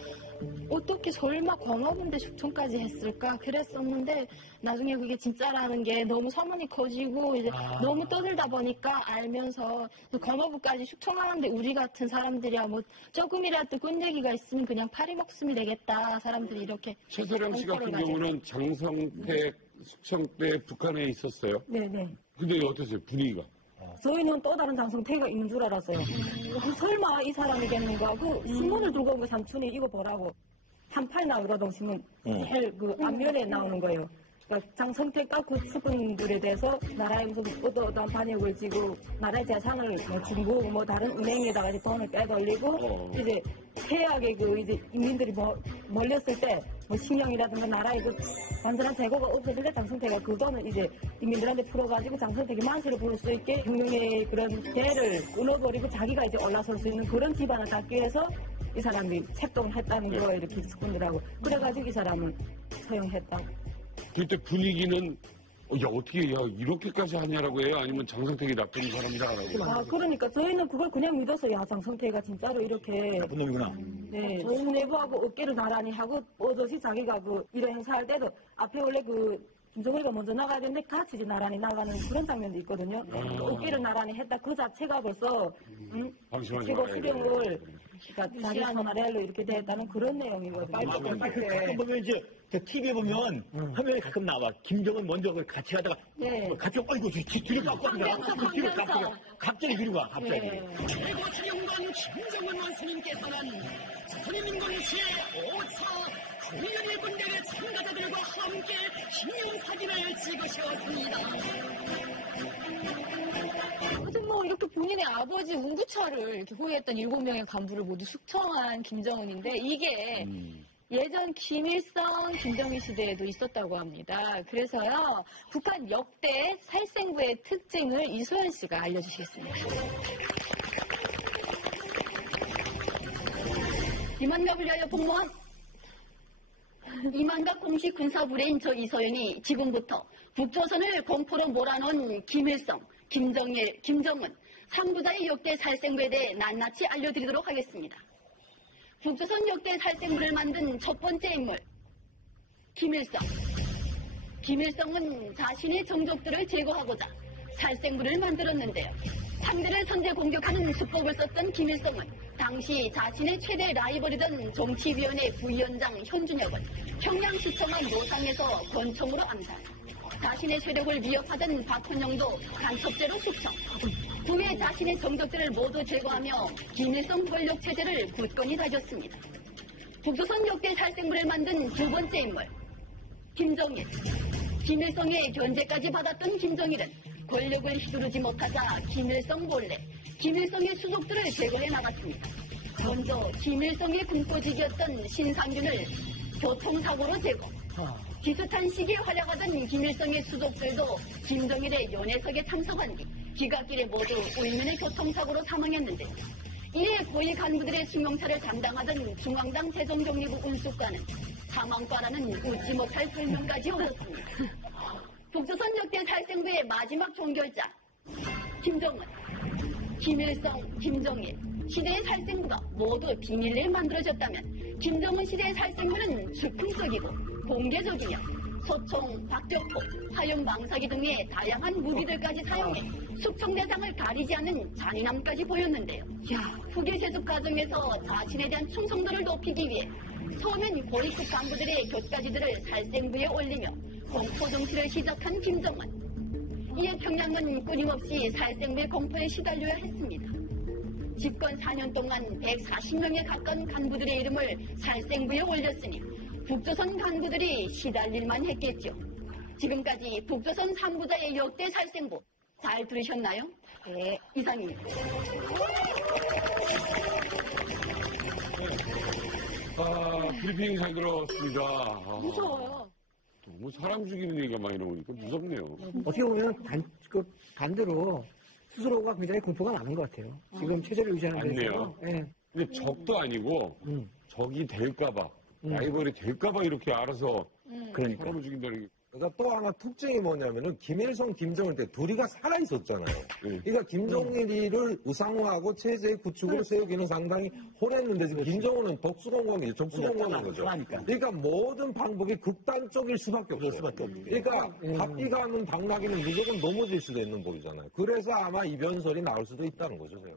어떻게 설마 권업인데 숙청까지 했을까 그랬었는데 나중에 그게 진짜라는 게 너무 소문이 커지고 이제 너무 떠들다 보니까 알면서 권업부까지 숙청하는데 우리 같은 사람들이야 뭐 조금이라도 끈데기가 있으면 그냥 파리 목숨이 되겠다 사람들이 이렇게 최소령 씨 같은 공포를 경우는 장성택 숙청 때 북한에 있었어요. 네네. 근데 어떠세요 분위기가? 저희는 또 다른 장성택이가 있는 줄 알았어요. 설마 이 사람이겠는가. 그 신문을 들고 온 그 삼촌이 이거 보라고. 한팔 나오거든 신문. 제일 그 앞면에 나오는 거예요. 그러니까 장선택과 그 측근들에 대해서 나라의 무슨 어떠한 반역을 지고 나라의 재산을 뭐 중국 뭐 다른 은행에다가 이제 돈을 빼돌리고 이제 폐하게 그 이제 인민들이 뭐 몰렸을 때 뭐 식량이라든가 나라의 그 완전한 재고가 없어질 때 장선택가 그 돈을 이제 인민들한테 풀어가지고 장선택이 만세를 부를 수 있게 혁명의 그런 대를 끊어버리고 자기가 이제 올라설 수 있는 그런 기반을 닦기 위해서 이 사람이 책동을 했다는 거예요. 이렇게 측근들하고 그래가지고 이 사람을 처형했다. 그때 분위기는 어떻게 이렇게까지 하냐라고 해요? 아니면 장성택이 나쁜 사람이다라고? 아 그러니까 저희는 그걸 그냥 믿어서 장성택이가 진짜로 이렇게 나쁜 놈이구나. 네, 저희 내부하고 어깨를 나란히 하고 어저씨 자기가 그 이런 행사할 때도 앞에 원래 그 김정은이가 먼저 나가야 되는데 같이 이제 나란히 나가는 그런 장면도 있거든요. 어깨를 나란히 했다 그 자체가 벌써 최고 수령을 그러니까 자기 손아래로 이렇게 됐다는 그런 내용이거든요. 가끔 보면 이제 TV에 보면 화면에 가끔 나와. 김정은 먼저 그걸 같이 가다가 갑자기 아이고 뒤로 깎았더라. 뒤로 깎고 갑자기 뒤로 가. 갑자기. 최고 사령관 김정은 원수님께서는 조선인민군시의 5차 국민의 군대의 참가자들과 함께 기념사진을 찍으셨습니다. 하여튼 뭐 이렇게 본인의 아버지 운구처를 이렇게 호위했던 7명의 간부를 모두 숙청한 김정은인데 이게 예전 김일성, 김정일 시대에도 있었다고 합니다. 그래서요, 북한 역대 살생부의 특징을 이소연 씨가 알려주시겠습니다. 이만갑을 위하여 복무한 이만갑 공식 군사부대인 저 이소연이 지금부터 북조선을 공포로 몰아넣은 김일성, 김정일, 김정은 3부자의 역대 살생부에 대해 낱낱이 알려드리도록 하겠습니다. 북조선 역대 살생부를 만든 첫 번째 인물, 김일성. 김일성은 자신의 정족들을 제거하고자 살생부를 만들었는데요. 상대를 선제 공격하는 수법을 썼던 김일성은 당시 자신의 최대 라이벌이던 정치위원회 부위원장 현준혁은 평양시청한 노상에서 권총으로 암살. 자신의 세력을 위협하던 박헌영도 간첩죄로 숙청. 그 외 자신의 정적들을 모두 제거하며 김일성 권력체제를 굳건히 다졌습니다. 북조선 역대 살생부를 만든 두 번째 인물, 김정일. 김일성의 견제까지 받았던 김정일은 권력을 휘두르지 못하자 김일성 몰래 김일성의 수속들을 제거해 나갔습니다. 먼저 김일성의 군포직이었던 신상균을 교통사고로 제거. 비슷한 시기에 활약하던 김일성의 수속들도 김정일의 연회석에 참석한 뒤 귀갓길에 모두 울면의 교통사고로 사망했는데 이에 고위 간부들의 승용차를 담당하던 중앙당 재정정리부 운수과는 사망과라는 웃지 못할 별명까지 얻었습니다. 북조선 역대 살생부의 마지막 종결자 김정은, 김일성, 김정일 시대의 살생부가 모두 비밀리에 만들어졌다면 김정은 시대의 살생부는 즉흥적이고 공개적이며 소총, 박격포, 화염 망사기 등의 다양한 무기들까지 사용해 숙청 대상을 가리지 않는 잔인함까지 보였는데요. 후계 세습 과정에서 자신에 대한 충성도를 높이기 위해 서면 고위급 간부들의 곁가지들을 살생부에 올리며 공포 정치를 시작한 김정은. 이에 평양은 끊임없이 살생부의 공포에 시달려야 했습니다. 집권 4년 동안 140명에 가까운 간부들의 이름을 살생부에 올렸으니 북조선 간부들이 시달릴만 했겠죠. 지금까지 북조선 3부자의 역대 살생부 잘 들으셨나요? 네, 이상입니다. 브리핑 잘 들었습니다. 무서워요. 너무 사람 죽이는 얘기가 많이 나오니까 무섭네요. 어떻게 보면 반대로 스스로가 굉장히 공포가 많은 것 같아요. 지금 체제를 유지하는 데 있어서. 맞네요. 근데 적도 아니고 적이 될까봐 라이벌이 될까봐 이렇게 알아서 사람을 죽인다는 게. 그러니까 또 하나 특징이 뭐냐면은 김일성, 김정일 때 둘이가 살아 있었잖아요. 그러니까 김정일이를 우상화하고 체제의 구축으로 세우기는 상당히 혼했는데 지금 김정은은 독수공공이죠. 적수공공인 거죠. 그러니까 모든 방법이 극단적일 수밖에 없어요. 그러니까 바삐가 하는 당나귀는 무조건 넘어질 수도 있는 법이잖아요. 그래서 아마 이 변설이 나올 수도 있다는 거죠. 제가.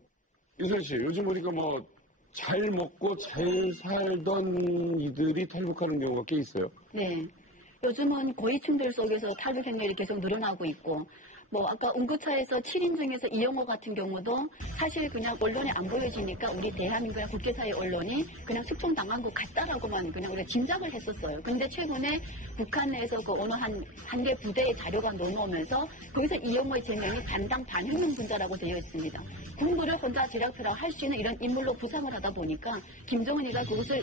이선 씨, 요즘 보니까 뭐 잘 먹고 잘 살던 이들이 탈북하는 경우가 꽤 있어요. 네. 요즘은 고위층들 속에서 탈북 행렬이 계속 늘어나고 있고 뭐 아까 운구차에서 7인 중에서 이영호 같은 경우도 사실 그냥 언론에 안 보여지니까 우리 대한민국이나 국제사회 언론이 그냥 숙청당한 것 같다라고만 그냥 우리가 짐작을 했었어요. 그런데 최근에 북한 내에서 그 어느 한 개 부대의 자료가 넘어오면서 거기서 이영호의 제명이 반당 반혁명분자라고 되어 있습니다. 군부를 혼자 지략하라고 할 수 있는 이런 인물로 부상을 하다 보니까 김정은이가 그것을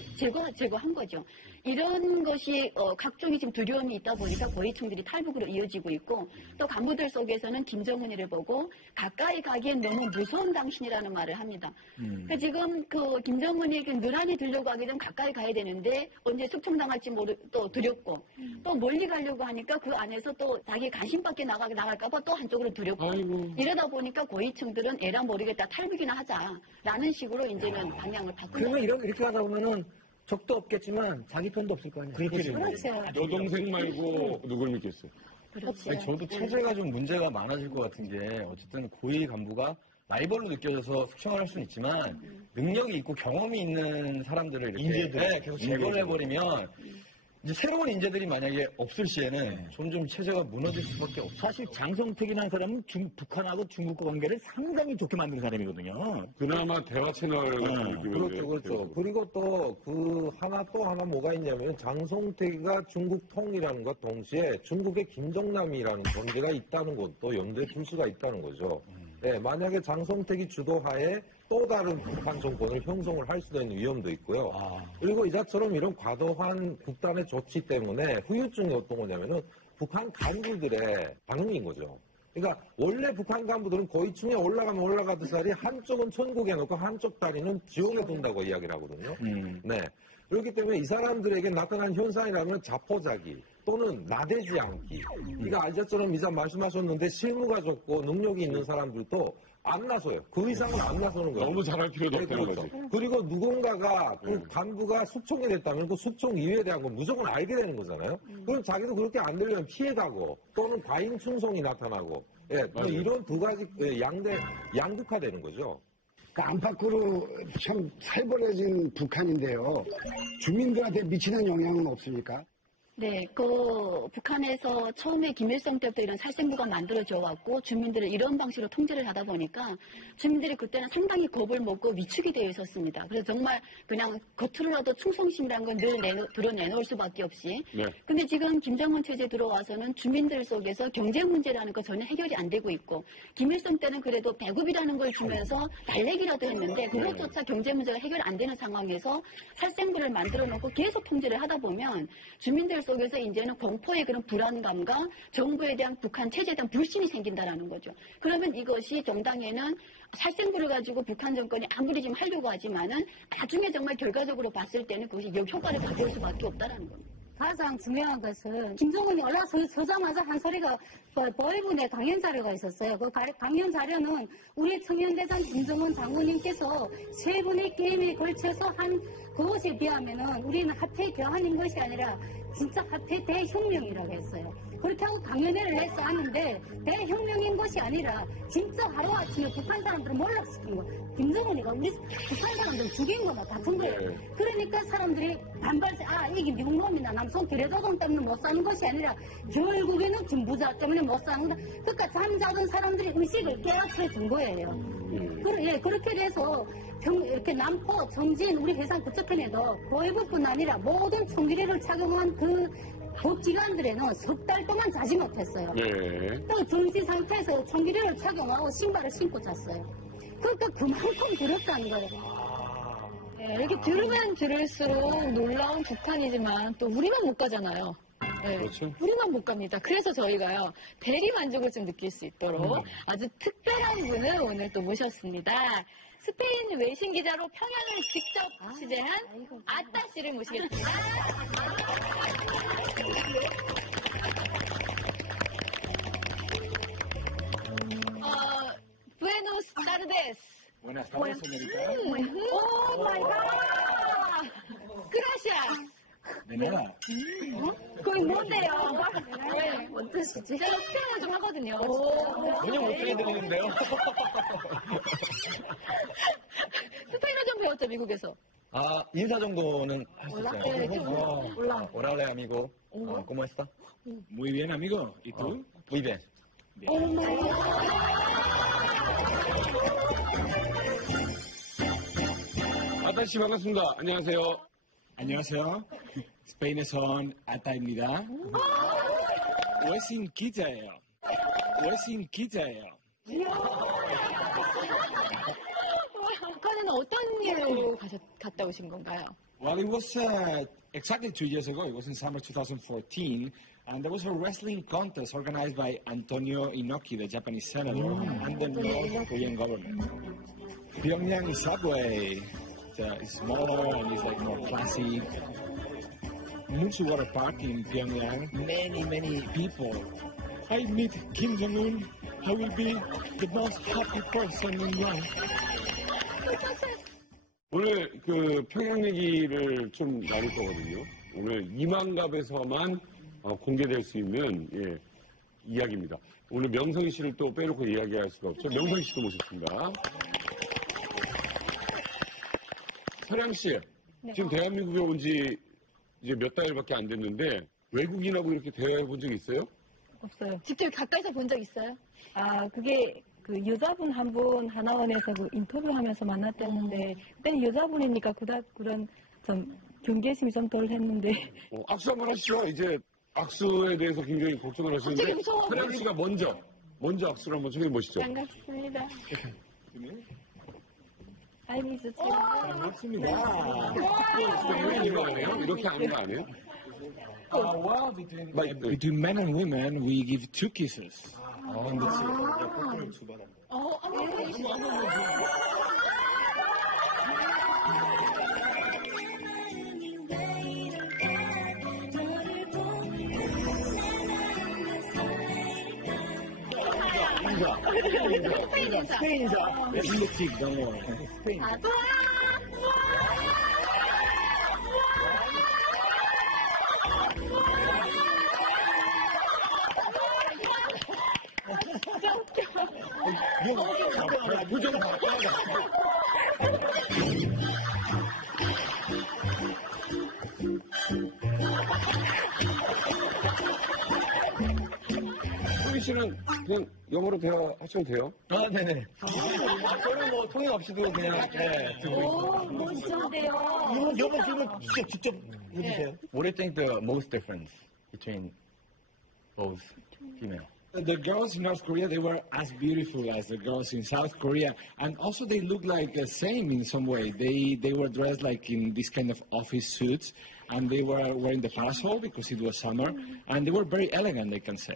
제거한 거죠. 이런 것이 각종의 지금 두려움이 있다 보니까 고위층들이 탈북으로 이어지고 있고 또 간부들 속에서는 김정은이를 보고 가까이 가기엔 너무 무서운 당신이라는 말을 합니다. 그러니까 지금 그 김정은이 늘 안에 들려고 하게 되면 가까이 가야 되는데 언제 숙청당할지 또 두렵고 또 멀리 가려고 하니까 그 안에서 또 자기 관심 밖에 나갈까봐 또 한쪽으로 두렵고 이러다 보니까 고위층들은 에라 모르겠다 탈북이나 하자라는 식으로 이제는 방향을 바꾸고 그러면 이렇게 하다 보면은 적도 없겠지만 자기 편도 없을 거 아니에요. 그렇죠. 여동생 말고 누굴 믿겠어요? 그렇죠. 아니, 저도 체제가 좀 문제가 많아질 것 같은 게 어쨌든 고위 간부가 라이벌로 느껴져서 숙청을 할 수는 있지만 능력이 있고 경험이 있는 사람들을 이렇게 인재들. 계속 제거를 해버리면 이제 새로운 인재들이 만약에 없을 시에는 점점 체제가 무너질 수밖에 없어요. 사실 장성택이라는 사람은 북한하고 중국과 관계를 상당히 좋게 만든 사람이거든요. 그나마 대화 채널 같은 느낌인데. 그렇죠, 그렇죠. 그리고 또 또 하나 뭐가 있냐면 장성택이가 중국 통이라는 것 동시에 중국의 김정남이라는 존재가 있다는 것도 염두에 둘 수가 있다는 거죠. 네, 만약에 장성택이 주도하에 또 다른 북한 정권을 형성을 할 수도 있는 위험도 있고요. 그리고 이자처럼 이런 과도한 국단의 조치 때문에 후유증이 어떤 거냐면은 북한 간부들의 반응인 거죠. 그러니까 원래 북한 간부들은 고위층에 올라가면 올라가듯이 한쪽은 천국에 놓고 한쪽 다리는 지옥에 둔다고 이야기를 하거든요. 네. 그렇기 때문에 이 사람들에게 나타난 현상이라면 자포자기 또는 나대지 않기. 그러니까 알자처럼 이자 말씀하셨는데 실무가 좋고 능력이 있는 사람들도 안 나서요. 그 이상은 안 나서는 거예요. 너무 잘할 필요도 없다는 그렇죠. 거지. 그리고 누군가가 그 간부가 숙청이 됐다면 그 숙청 이유에 대한 건 무조건 알게 되는 거잖아요. 그럼 자기도 그렇게 안 되려면 피해가고 또는 과잉 충성이 나타나고 뭐 이런 두 가지 양극화되는 거죠. 그러니까 안팎으로 참 살벌해진 북한인데요. 주민들한테 미치는 영향은 없습니까? 네, 북한에서 처음에 김일성 때부터 이런 살생부가 만들어져 왔고 주민들을 이런 방식으로 통제를 하다 보니까 주민들이 그때는 상당히 겁을 먹고 위축이 되어 있었습니다. 그래서 정말 그냥 겉으로라도 충성심이라는 건 늘 드러내놓을 수밖에 없이. 네. 근데 지금 김정은 체제 들어와서는 주민들 속에서 경제 문제라는 거 전혀 해결이 안 되고 있고 김일성 때는 그래도 배급이라는 걸 주면서 달래기라도 했는데 그것조차 경제 문제가 해결 안 되는 상황에서 살생부를 만들어 놓고 계속 통제를 하다 보면 주민들 속에서 이제는 공포의 그런 불안감과 정부에 대한 북한 체제에 대한 불신이 생긴다라는 거죠. 그러면 이것이 정당에는 살생부를 가지고 북한 정권이 아무리 지금 하려고 하지만은 나중에 정말 결과적으로 봤을 때는 그것이 역효과를 가져올 수밖에 없다라는 겁니다. 가장 중요한 것은 김정은이 올라서자마자 한 소리가 보이분의 강연 자료가 있었어요. 그 강연 자료는 우리 청년대장 김정은 장군님께서 세 분의 게임에 걸쳐서 한 그것에 비하면은 우리는 화폐 교환인 것이 아니라 진짜 화폐 대혁명이라고 했어요. 그렇게 하고 강연회를 해서 하는데 대혁명인 것이 아니라 진짜 하루아침에 북한 사람들을 몰락시킨 거예요. 김정은이가 우리 북한 사람들 죽인 거나 같은 거예요. 그러니까 사람들이 이게 미국 놈이나 남성 기레도돈 때문에 못 사는 것이 아니라 결국에는 김부자 때문에 못 사는 거다. 그러니까 잠자던 사람들이 의식을 깨우쳐 준 거예요. 그렇게 돼서 이렇게 남포, 정진, 우리 해상 그쪽편에도 고위부뿐 아니라 모든 총기를 착용한 그 법기관들에는 석 달 동안 자지 못했어요. 또 정신 상태에서 총기를 착용하고 신발을 신고 잤어요. 그러니까 그만큼 두렵다는 거예요. 네, 이렇게 들으면 들을수록 놀라운 북한이지만 또 우리만 못 가잖아요. 네, 그렇죠. 우리만 못 갑니다. 그래서 저희가요, 대리 만족을 좀 느낄 수 있도록 아주 특별한 분을 오늘 또 모셨습니다. 스페인 외신 기자로 평양을 직접 취재한 아따 씨를 모시겠습니다. Buenos tardes. Buenas tardes, señorita. Oh my god. Gracias. De nada. 거기 뭔데요? 네, 뭔 뜻이지? 제가 스페인어 좀 하거든요. 전혀 못 들리는데요? 스페인어 좀 배웠죠, 미국에서. 인사 정도는 할 수 있어요. 네, 좀 Hola, amigo. ¿Cómo está? Muy bien, amigo. ¿Y tú? Muy bien. 아따 씨 반갑습니다. 안녕하세요. 안녕하세요. 스페인에서 온 아따입니다. 웨싱 기자예요. 웨싱 기자예요. 북한에는 어떤 일로 갔다 오신 건가요? Well, it was exactly 2 years ago. It was in summer 2014. And there was a wrestling contest organized by Antonio Inoki, the Japanese senator, and the North Korean government. Pyongyang subway is smaller and it's like more classy. Munsu Water Park in Pyongyang, many people. I meet Kim Jong-un. I will be the most happy person in life. 오늘 그 평양 얘기를 좀 나눌 거거든요. 오늘 이만갑에서만 공개될 수 있는 이야기입니다. 오늘 명성희 씨를 또 빼놓고 이야기할 수가 없죠. 명성희 씨도 모셨습니다. 서량 씨, 지금 대한민국에 온 지 이제 몇 달밖에 안 됐는데 외국인하고 이렇게 대화해본 적 있어요? 없어요. 직접 가까이서 본 적 있어요? 아, 그게 그 여자분 한 분 하나원에서 그 인터뷰하면서 만났댔는데 그때는 여자분이니까 그런 좀 경계심이 좀 덜 했는데 악수 한번 하시죠. 이제 악수에 대해서 굉장히 걱정을 하시는데 서량 씨가 먼저 악수를 한번 청해 보시죠. 반갑습니다. 아이고 좋죠. 반갑습니다. 이렇게 하는 거 아니에요? Well, between men and women, we give 2 kisses. On the cheek. 스페인 인사. On the cheek, don't worry. Spain. 무정 바꿔. 소희 씨는 그냥 영어로 대화하셔도 돼요? 아, 네네. 저는 뭐 통역 없이도 그냥 듣고 멋진데요. 영어 질문 직접 해주세요. What do you think the most difference between both female? The girls in North Korea, they were as beautiful as the girls in South Korea. And also they look like the same in some way. They were dressed like in this kind of office suits. And they were wearing the parasol because it was summer. And they were very elegant, I can say.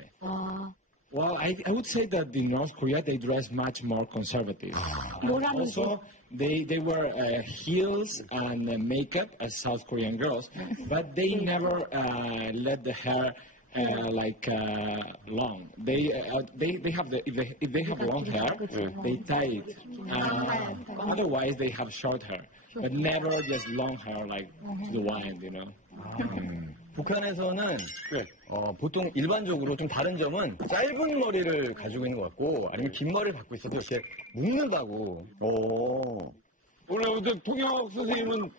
Well, I would say that in North Korea, they dress much more conservative. And also, they wear heels and makeup as South Korean girls. But they never let the hair long. They have if they have long hair, they tie it. Otherwise, they have short hair, but never just long hair like to the wind, you know. 북한에서는 보통 일반적으로 좀 다른 점은 짧은 머리를 가지고 있는 것 같고 아니면 긴 머리를 갖고 있어도 이렇게 묶는다고. 오늘 통역 선생님은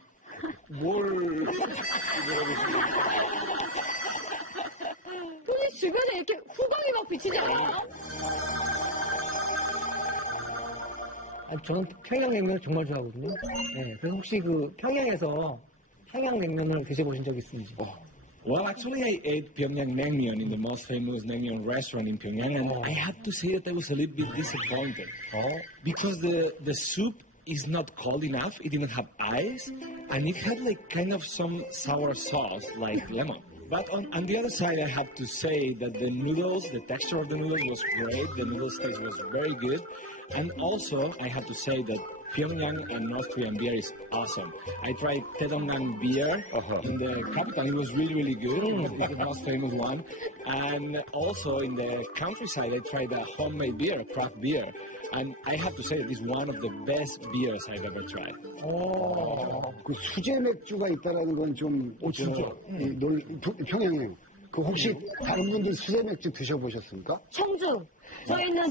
뭘 본인 주변에 이렇게 후광이 막 비치지 않아요? 저는 평양냉면을 정말 좋아하거든요. 네, 그래서 혹시 그 평양에서 평양냉면을 드셔보신 적 있으신지? Well, actually, I ate Pyongyang Naengmyeon in the most famous naengmyeon restaurant in Pyongyang, and I have to say that I was a little bit disappointed because the soup is not cold enough. It didn't have ice, and it had like kind of some sour sauce, like lemon. But on the other side, I have to say that the noodles, the texture of the noodles was great. The noodles taste was very good. And also, I have to say that Pyongyang and North Korean beer is awesome. I tried Taedonggang beer in the capital. It was really, really good. It's the most famous one. And also in the countryside, I tried a homemade beer, a craft beer. And I have to say that it's one of the best beers I've ever tried. 그 수제 맥주가 있다라는 건 좀, 진짜? 평양에. 그 그 혹시 다른 분들 수제 맥주 드셔보셨습니까? 청주. 저희는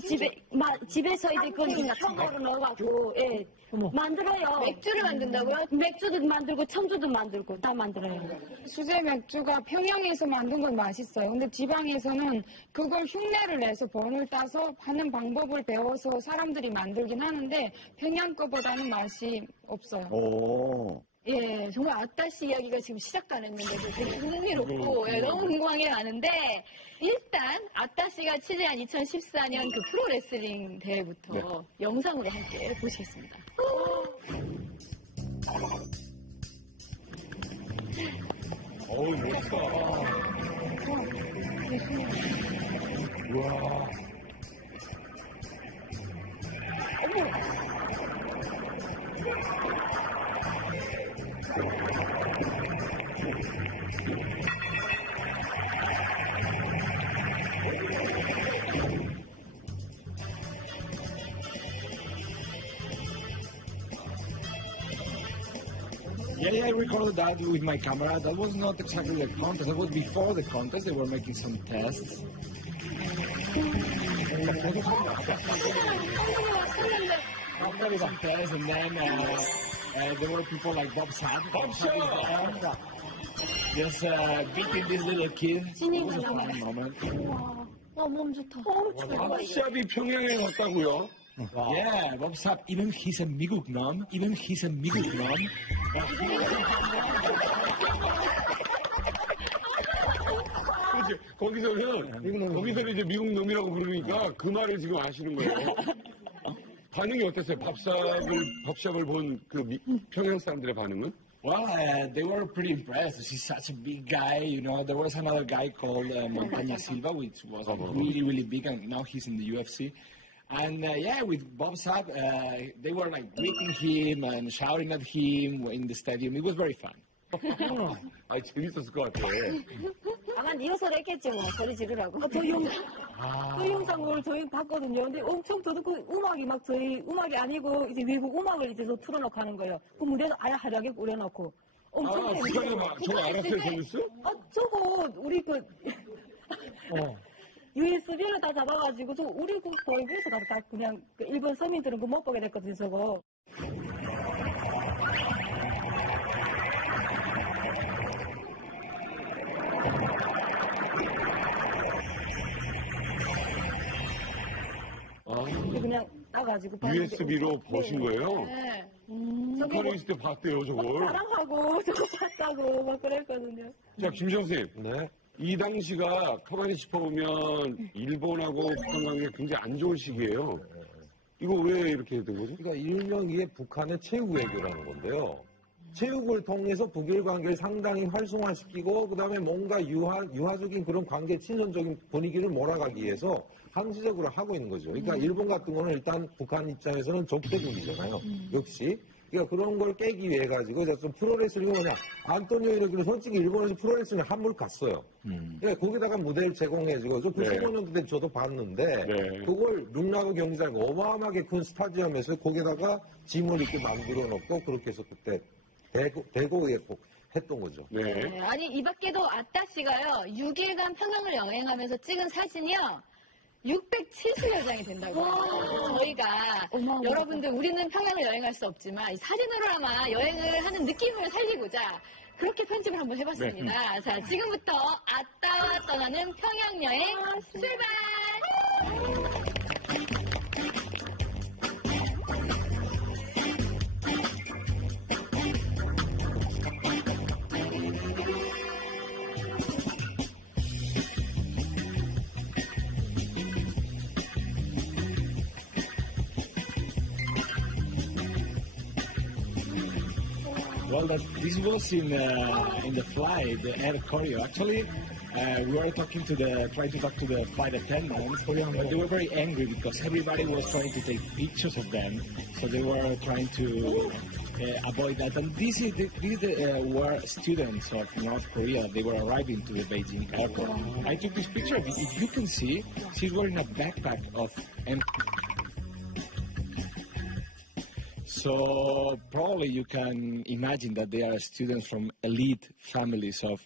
집에서 이제 그 형으로 넣어갖고, 예. 만들어요. 맥주를 만든다고요? 맥주도 만들고, 청주도 만들고, 다 만들어요. 수제 맥주가 평양에서 만든 건 맛있어요. 근데 지방에서는 그걸 흉내를 내서 번을 따서 하는 방법을 배워서 사람들이 만들긴 하는데 평양 거보다는 맛이 없어요. 오. 예, 정말 아따씨 이야기가 지금 시작도 안 했는데도 되게 흥미롭고 예, 너무 궁금한 게 많은데 일단 아따씨가 취재한 2014년 그 프로레슬링 대회부터 영상으로 함께 보시겠습니다. 어우, 멋있다. 우와. Yeah, I recorded that with my camera. That was not exactly the contest. That was before the contest. They were making some tests. After some tests, and then there were people like Bob Sapp. Just beating this little kid. It was a fun moment. 몸 좋다. 샵이 평양에 왔다고요? Yeah, Bob Sapp, even he's a 미국 놈. Even he's a 미국 놈. 그렇지. 거기서는 이제 미국 놈이라고 부르니까 그 말을 지금 아시는 거예요. 반응이 어땠어요? 밥샵을 본 그 평양 사람들의 반응은? Well, they were pretty impressed. He's such a big guy, you know. There was another guy called Montaña Silva, which was really, really big, and now he's in the UFC. And yeah, with Bob Sapp, they were like greeting him and shouting at him in the stadium. It was very fun. 아, 재밌었을 것 같아. 아마 리허설 했겠지 뭐 소리 지르라고. 그 영상을 저희 봤거든요. 근데 엄청 저도 그 음악이 막 저희 음악이 아니고 이제 외국 음악을 이제 틀어놓고 하는 거예요. 그 무대도 아예 화려하게 올려놓고. 엄청 그거는 막 저거 알았어요, 재밌어? 저거 우리 그 USB를 다 잡아가지고 저 우리 그 보이브에서 다 그냥 그 일본 서민들은 그 못 보게 됐거든요, 저거. 그냥 따가지고 USB로 보신 거예요? 네. 북한에 있을 때 봤대요, 저걸. 사랑하고 저거 봤다고 막 그랬거든요. 자, 김 선생님. 이 당시가 가만히 짚어보면 일본하고 북한 관계가 굉장히 안 좋은 시기예요. 이거 왜 이렇게 된 거죠? 그러니까 일명의 북한의 체육 외교라는 건데요. 체육을 통해서 북일 관계를 상당히 활성화시키고 그다음에 뭔가 유화적인 그런 관계 친선적인 분위기를 몰아가기 위해서 항시적으로 하고 있는 거죠. 그러니까 일본 같은 거는 일단 북한 입장에서는 적대국이잖아요. 역시. 그러니까 그런 걸 깨기 위해 가지고 좀 프로레슬링은 뭐냐. 안토니오 이노키는 솔직히 일본에서 프로레슬링 한물 갔어요. 그러니까 거기다가 무대를 제공해주고 저 95년도 때 저도 봤는데 그걸 룽라고 경기장 어마어마하게 큰 스타디움에서 거기다가 짐을 이렇게 만들어 놓고 그렇게 해서 그때 대고에 했던 거죠. 네, 아니 이 밖에도 아따 씨가요 6일간 평양을 여행하면서 찍은 사진이요 670여 장이 된다고. 저희가 여러분들 우리는 평양을 여행할 수 없지만 이 사진으로나마 여행을 하는 느낌을 살리고자 그렇게 편집을 한번 해봤습니다. 자, 지금부터 아따와 떠나는 평양 여행 출발! Well, this was in the flight, the Air Koryo. Actually, we were trying to talk to the flight attendants, but they were very angry because everybody was trying to take pictures of them. So they were trying to avoid that. And these were students of North Korea. They were arriving to the Beijing airport. I took this picture. If you can see, she's wearing a backpack of So probably you can imagine that they are students from elite families of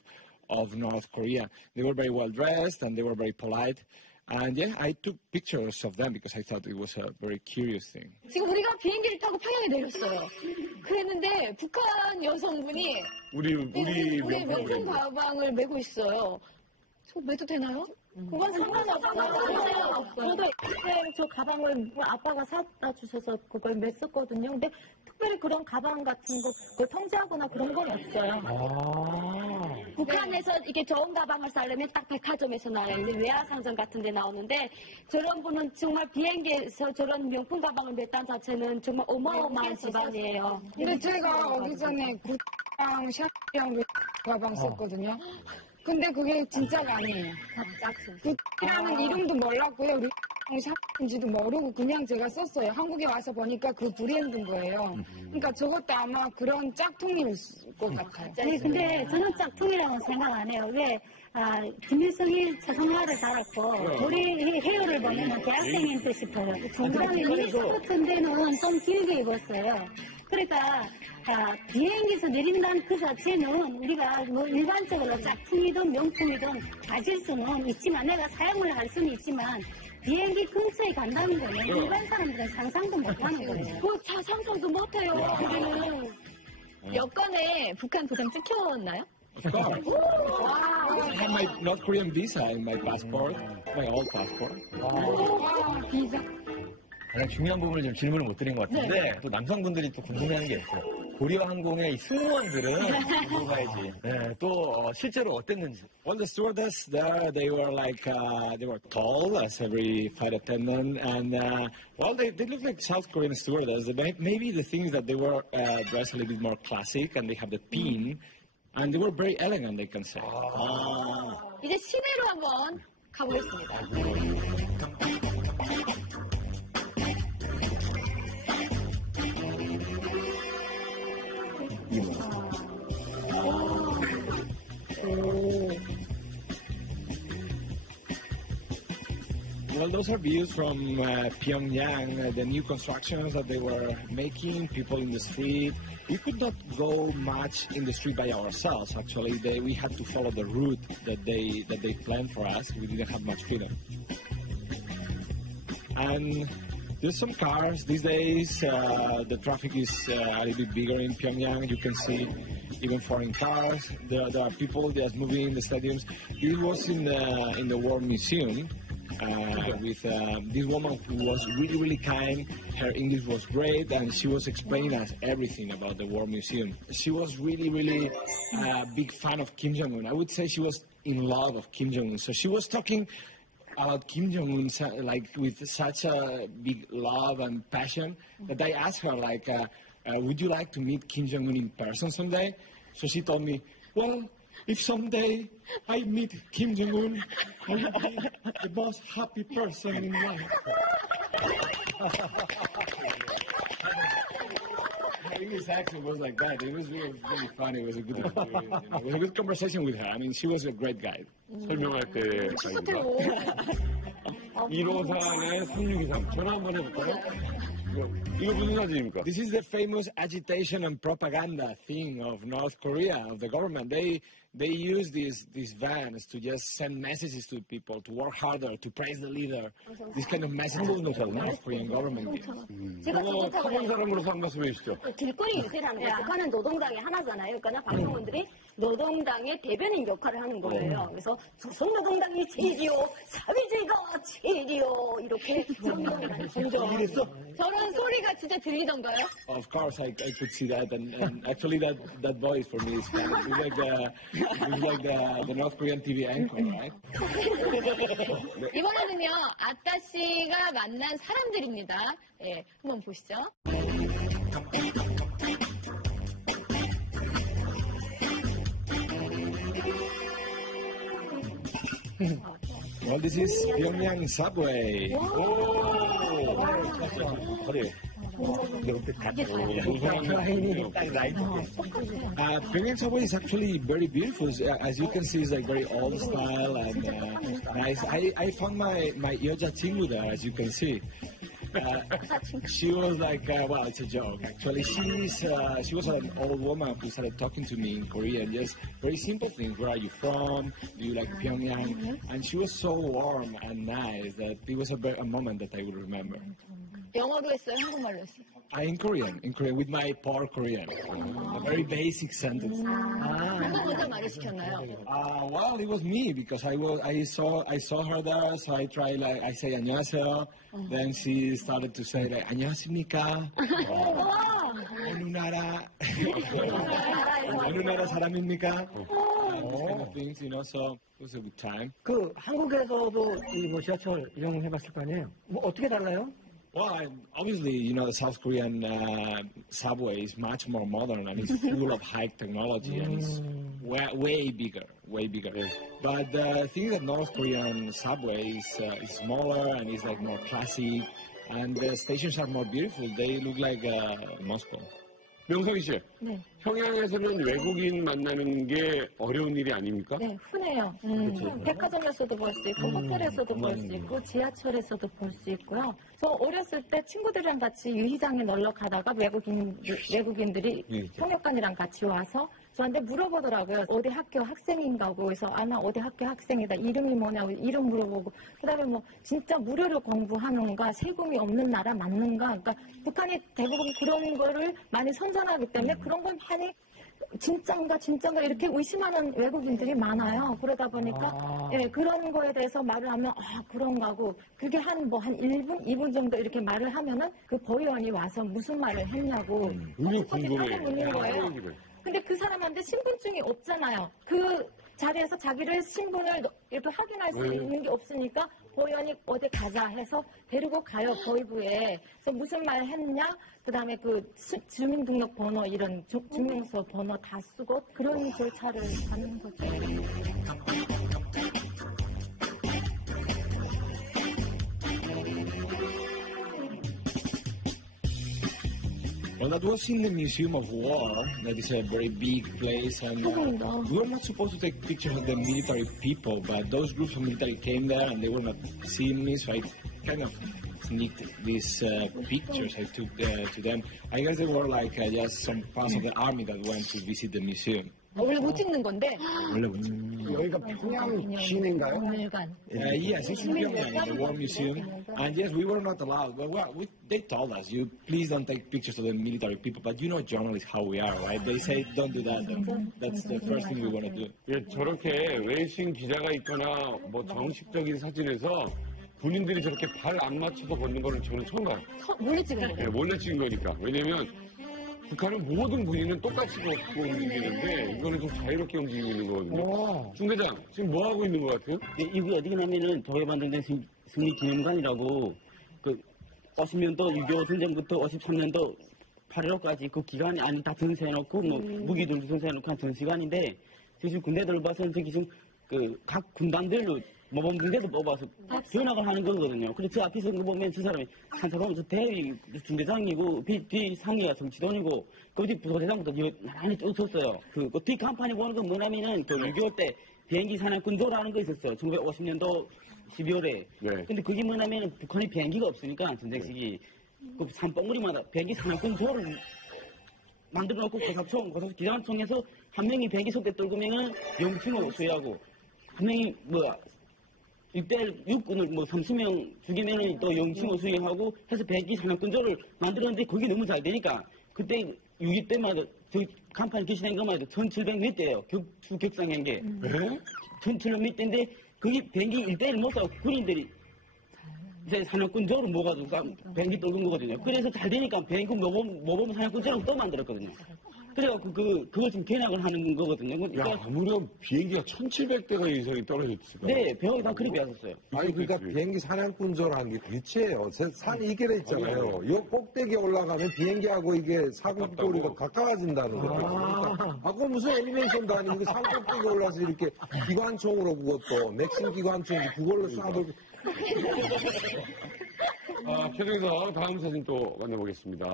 of North Korea. They were very well dressed and they were very polite. And yeah, I took pictures of them because I thought it was a very curious thing. 지금 우리가 비행기를 타고 평양에 내렸어요. 그랬는데 북한 여성분이 우리 명품 가방을 메고 있어요. 저 매도 되나요? 그건 상관없어요. 저도 저 가방을 아빠가 사다 주셔서 그걸 맸었거든요. 근데 특별히 그런 가방 같은 거 그걸 통제하거나 그런 건 없어요. 북한에서 이게 좋은 가방을 사려면 딱 백화점에서 나와요. 이제 외화상점 같은 데 나오는데 저런 분은 정말 비행기에서 저런 명품 가방을 맸다는 자체는 정말 어마어마한 집안이에요. 근데 제가 오기 전에 구랑 샤프랑 가방 썼거든요. 근데 그게 진짜가 아니에요. 구라는 이름도 몰랐고요. 샤프인지도 모르고 그냥 제가 썼어요. 한국에 와서 보니까 그 브랜드인 거예요. 그러니까 저것도 아마 그런 짝퉁일 것 같아요. 네, 근데 저는 짝퉁이라고는 생각 안 해요. 왜? 김일성이 차성화를 달았고 우리 헤어를 보면 대학생인 듯 싶어요. 그다음에 미니스커트 데는 좀 길게 입었어요. 그러니까 비행기에서 내린다는 그 자체는 우리가 뭐 일반적으로 짝퉁이든 명품이든 가질 수는 있지만 내가 사용을 할 수는 있지만 비행기 근처에 간다는 거는 일반 사람들은 상상도 못하는 거예요. 차 상상도 못해요. 우리는 여권에 북한 도장 찍혔나요? Of course. I have my North Korean visa in my passport, my old passport. 비자. 가장 중요한 부분을 좀 질문을 못 드린 것 같은데 또 남성분들이 또 궁금해하는 게 있어요. 고려 항공의 이 승무원들은 물어봐야지. 네, 또 실제로 어땠는지. Well, the stewardess there, they were tall as every flight attendant, and well, they looked like South Korean stewardess. Maybe the thing is that they were dressed a little bit more classic, and they have the pin, and they were very elegant, I can say. 이제 시내로 한번 가보겠습니다. Well, those are views from Pyongyang, the new constructions that they were making, people in the street. We could not go much in the street by ourselves. Actually, we had to follow the route that they planned for us. We didn't have much freedom. And there's some cars these days. The traffic is a little bit bigger in Pyongyang. You can see even foreign cars. There are people just moving in the stadiums. It was in the War Museum. With this woman who was really, really kind. Her English was great, and she was explaining us everything about the War Museum. She was really, really a big fan of Kim Jong-un. I would say she was in love of Kim Jong-un. So she was talking about Kim Jong-un like with such a big love and passion that I asked her, like, would you like to meet Kim Jong-un in person someday? So she told me, well, if someday I meet Kim Jong-un, I will be the most happy person in life. My English accent was like that. It was really funny. It was a good experience. It was a good conversation with her. I mean, she was a great guide. 설명할 때 가입니다. 154에 3623. 전화 한번 해볼까요? 이거 무슨 사진입니까? This is the famous agitation and propaganda thing of North Korea, of the government. They use these vans to just send messages to people, to work harder, to praise the leader. This kind of messages the North Korean government gives. 제가 저거 타고 타본 사람으로서 한 말씀 해주시죠. 길거리 유세라는 게 북한은 노동당의 하나잖아요. 그러니까 방송원들이 노동당의 대변인 역할을 하는 거예요. 그래서 조선노동당이 제일이요, 사회주의가 제일이요, 이렇게 선동을 하는 거죠. 저런 소리가 진짜 들리던가요? Of course, I could see that, and actually that voice for me is kind of like the North Korean TV anchor, right? 이번에는요, 아따 씨가 만난 사람들입니다. 예, 한번 보시죠. Well, this is Pyongyang subway. Pyongyang subway is actually very beautiful. As you can see, it's like very old style and nice. I found my Yeoja Chingu there, as you can see. she was like, well, it's a joke. Actually, she was an old woman who started talking to me in Korean, just very simple things. Where are you from? Do you like Pyongyang? And she was so warm and nice that it was a moment that I will remember. 영어로 했어요? 한국말로 했어요? In Korean, with my poor Korean. A very basic sentence. 누가 먼저 말을 시켰나요? Well, it was me because I saw her there, so I tried I say 안녕하세요. Then she started to say like 안녕하십니까? 어느 나라 사람입니까? These kind of things, so it was a good time. 그 한국에서도 이 뭐 지하철 이용해봤을 거 아니에요? 뭐 어떻게 달라요? Well, obviously, the South Korean subway is much more modern and it's full of high technology and it's way bigger. But the thing that North Korean subway is smaller and it's like more classic and the stations are more beautiful. They look like Moscow. 명성희 씨, 네. 평양에서는 외국인 만나는 게 어려운 일이 아닙니까? 네, 흔해요. 백화점에서도 볼 수 있고, 호텔에서도 볼 수 있고, 지하철에서도 볼 수 있고요. 저 어렸을 때 친구들이랑 같이 유희장에 놀러 가다가 외국인들이 통역관이랑 같이 와서 저한테 물어보더라고요. 어디 학교 학생인가고 그래서 나 어디 학교 학생이다. 이름이 뭐냐고 이름 물어보고 그다음에 뭐 진짜 무료로 공부하는가 세금이 없는 나라 맞는가. 그러니까 북한이 대부분 그런 거를 많이 선전하기 때문에 그런 걸 많이 진짠가 이렇게 의심하는 외국인들이 많아요. 그러다 보니까 예, 그런 거에 대해서 말을 하면 그런가 하고 그게 한 1분, 2분 정도 이렇게 말을 하면은 그 보위원이 와서 무슨 말을 했냐고 꼬집꼬집하게 묻는 거예요. 근데 그 사람한테 신분증이 없잖아요. 그 자리에서 자기를 신분을 이렇게 확인할 수 있는 게 없으니까 보위원이 어디 가자 해서 데리고 가요, 보위부에. 그래서 무슨 말 했냐? 그 다음에 그 주민등록번호 이런 증명서 번호 다 쓰고 그런 절차를 받는 거죠. Well, that was in the Museum of War. That is a very big place, and we were not supposed to take pictures of the military people, but those groups of military came there and they were not seeing me, so I kind of sneaked these pictures I took to them. I guess they were like just some parts of the army that went to visit the museum. 원래 못 찍는 건데. 여기가 평양 시내인가요? Yes, it's in Pyongyang, the War Museum. And yes, we were not allowed. But they told us, you please don't take pictures of the military people. But you know journalists how we are, right? They say don't do that. That's the first thing we want to do. 예, 저렇게 외신 기자가 있거나 뭐 정식적인 사진에서 군인들이 저렇게 발 안 맞춰서 걷는 거는 저는 처음 봐요. 몰래 찍은 거예요? 네, 몰래 찍은 거니까. 왜냐면 북한은 모든 군인은 똑같이 걷고 움직이는데 이거는 좀 자유롭게 움직이고 있는 거거든요. 중 대장, 지금 뭐 하고 있는 것 같아요? 이거 어디 가냐면은 저게 만든 승리기념관이라고 그 50년도 6.25 전쟁부터 53년도 8.15까지 그 기간에 안에 다 전시해놓고 뭐 무기들도 전시해놓고 한 전시관인데 지금 군대들을 봐서는 저기 지금 그 각 군단들로 모범 군대도 뽑아서 전학을 하는 거거든요. 근데 저 앞에서 보면 저 사람이 한 사람은 저 대위 중대장이고 뒤 상위가 정치돈이고 그 뒤 부서대장부터 나란히 쭉 섰어요. 그 뒤 간판에 보는 건 뭐냐면은 그 6.25 때 비행기 산악군조라는 거 있었어요. 1950년도 12월에. 네. 근데 그게 뭐냐면은 북한이 비행기가 없으니까 전쟁 시기 그 산봉우리마다 비행기 산악군조를 만들어 놓고 고사총 기관총에서 한 명이 비행기 속에 떨구면은 영충을 수여하고 한 명이 이때 육군을 30명 죽이면은 또 영충을 수행하고 해서 비행기 산악군조를 만들었는데 그게 너무 잘 되니까 그때 6.25 때마다 저 간판이 게시된 것만 해도 1700몇 대예요. 격상한 게. 1700몇 대인데 그게 비행기 1대1 못 싸고 군인들이 이제 산악군조를 모아가지고 비행기 떨군 거거든요. 그래서 잘 되니까 비행기 모범 산악군조를 또 만들었거든요. 그래갖고 그걸 지금 개량을 하는 거거든요. 그러니까 야, 아무렴 비행기가 1700대가 이상이 떨어졌을까? 네, 배역이 다 그렇게 왔었어요. 아니, 그러니까 비행기 사냥꾼조라는 게 대체예요. 산 이길에 있잖아요. 요 꼭대기에 올라가면 비행기하고 이게 사고거리가 가까워진다는 거죠. 그러니까, 그거 무슨 애니메이션도 아니고 산 꼭대기에 올라서 이렇게 기관총으로 그것도, 맥심 기관총 그걸로 쏴도. 계속해서 다음 사진 또 만나보겠습니다.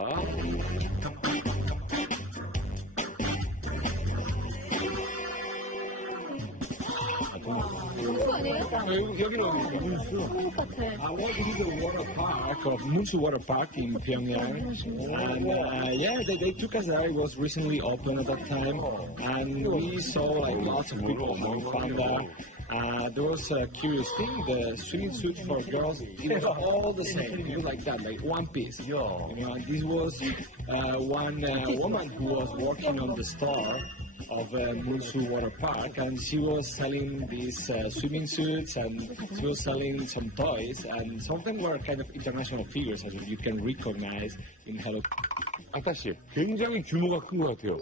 한국 아니에요? 여기는 어디? 한국 같아. Well, this is the water park of Munsu Water Park in Pyongyang, and yeah, they took us there. It was recently open at that time, and we saw like lots of people having fun there. There was a curious thing: the swimming suit for girls, it was all the same, it was like that, like one piece. You know, and this was one woman who was working on the store of Munsu Water Park, and she was selling these swimming suits, and she was selling some toys, and some of them were kind of international figures, as you can recognize in Hello. 아따씨, 굉장히 규모가 큰 것 같아요.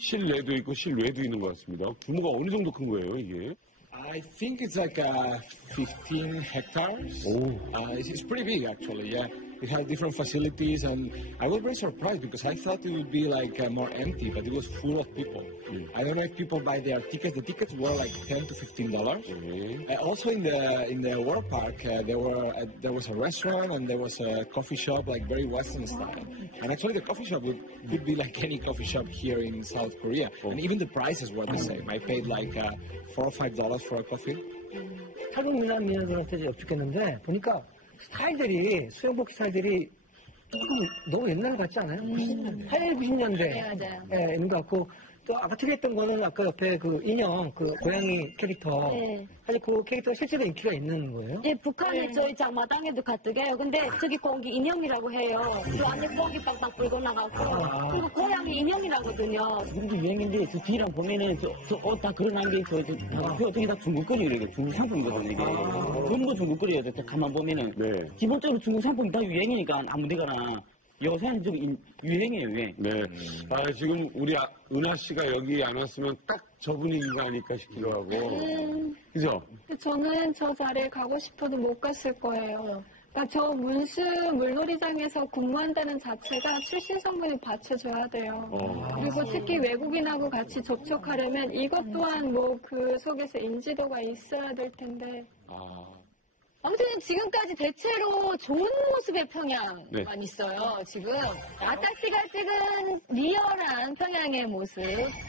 실내도 있고 실외도 있는 것 같습니다. 규모가 어느 정도 큰 거예요, 이게? I think it's like 15 hectares. It's pretty big, actually, yeah. It had different facilities, and I was very surprised because I thought it would be like more empty, but it was full of people. I don't know if people buy their tickets. The tickets were like $10 to $15. Also in the water park, there was a restaurant and there was a coffee shop, like very Western style. And actually, the coffee shop could be like any coffee shop here in South Korea, and even the prices were the same. I paid like $4 or $5 for a coffee. 탈북 미남녀들한테 여쭙겠는데 보니까 스타일들이 수영복 스타일들이 조금 너무 옛날 같지 않아요? 80, 90년대 네, 맞아요. 예, 있는 것 같고 또 아까 특이했던 거는 아까 옆에 그 인형 그 고양이 캐릭터 네. 사실 그 캐릭터 실제로 인기가 있는 거예요? 예, 북한에 저희 장마당에도 가뜩해요. 근데 저기 공기 인형이라고 해요. 그 안에 공기 빵빵 불고 나가고 그리고 고양이 인형이라거든요. 지금도 유행인데 저 뒤랑 보면은 저 옷 다 그려놓은 게 어떻게 다 중국 거리예요. 이게 중국 상품이거든요. 이게 전부 중국 거리예요. 가만 보면은 기본적으로 중국 상품이 다 유행이니까 아무데가나 요새는 좀 유행이에요, 유행. 네. 지금 우리 은하 씨가 여기 안 왔으면 딱 저 분위기가 아닐까 싶기도 하고. 그죠? 저는 저 자리에 가고 싶어도 못 갔을 거예요. 그러니까 저 문수 물놀이장에서 근무한다는 자체가 출신 성분이 받쳐줘야 돼요. 그리고 특히 외국인하고 같이 접촉하려면 이것 또한 뭐 그 속에서 인지도가 있어야 될 텐데. 아무튼 지금까지 대체로 좋은 모습의 평양만 있어요. 지금 아따 씨가 찍은 리얼한 평양의 모습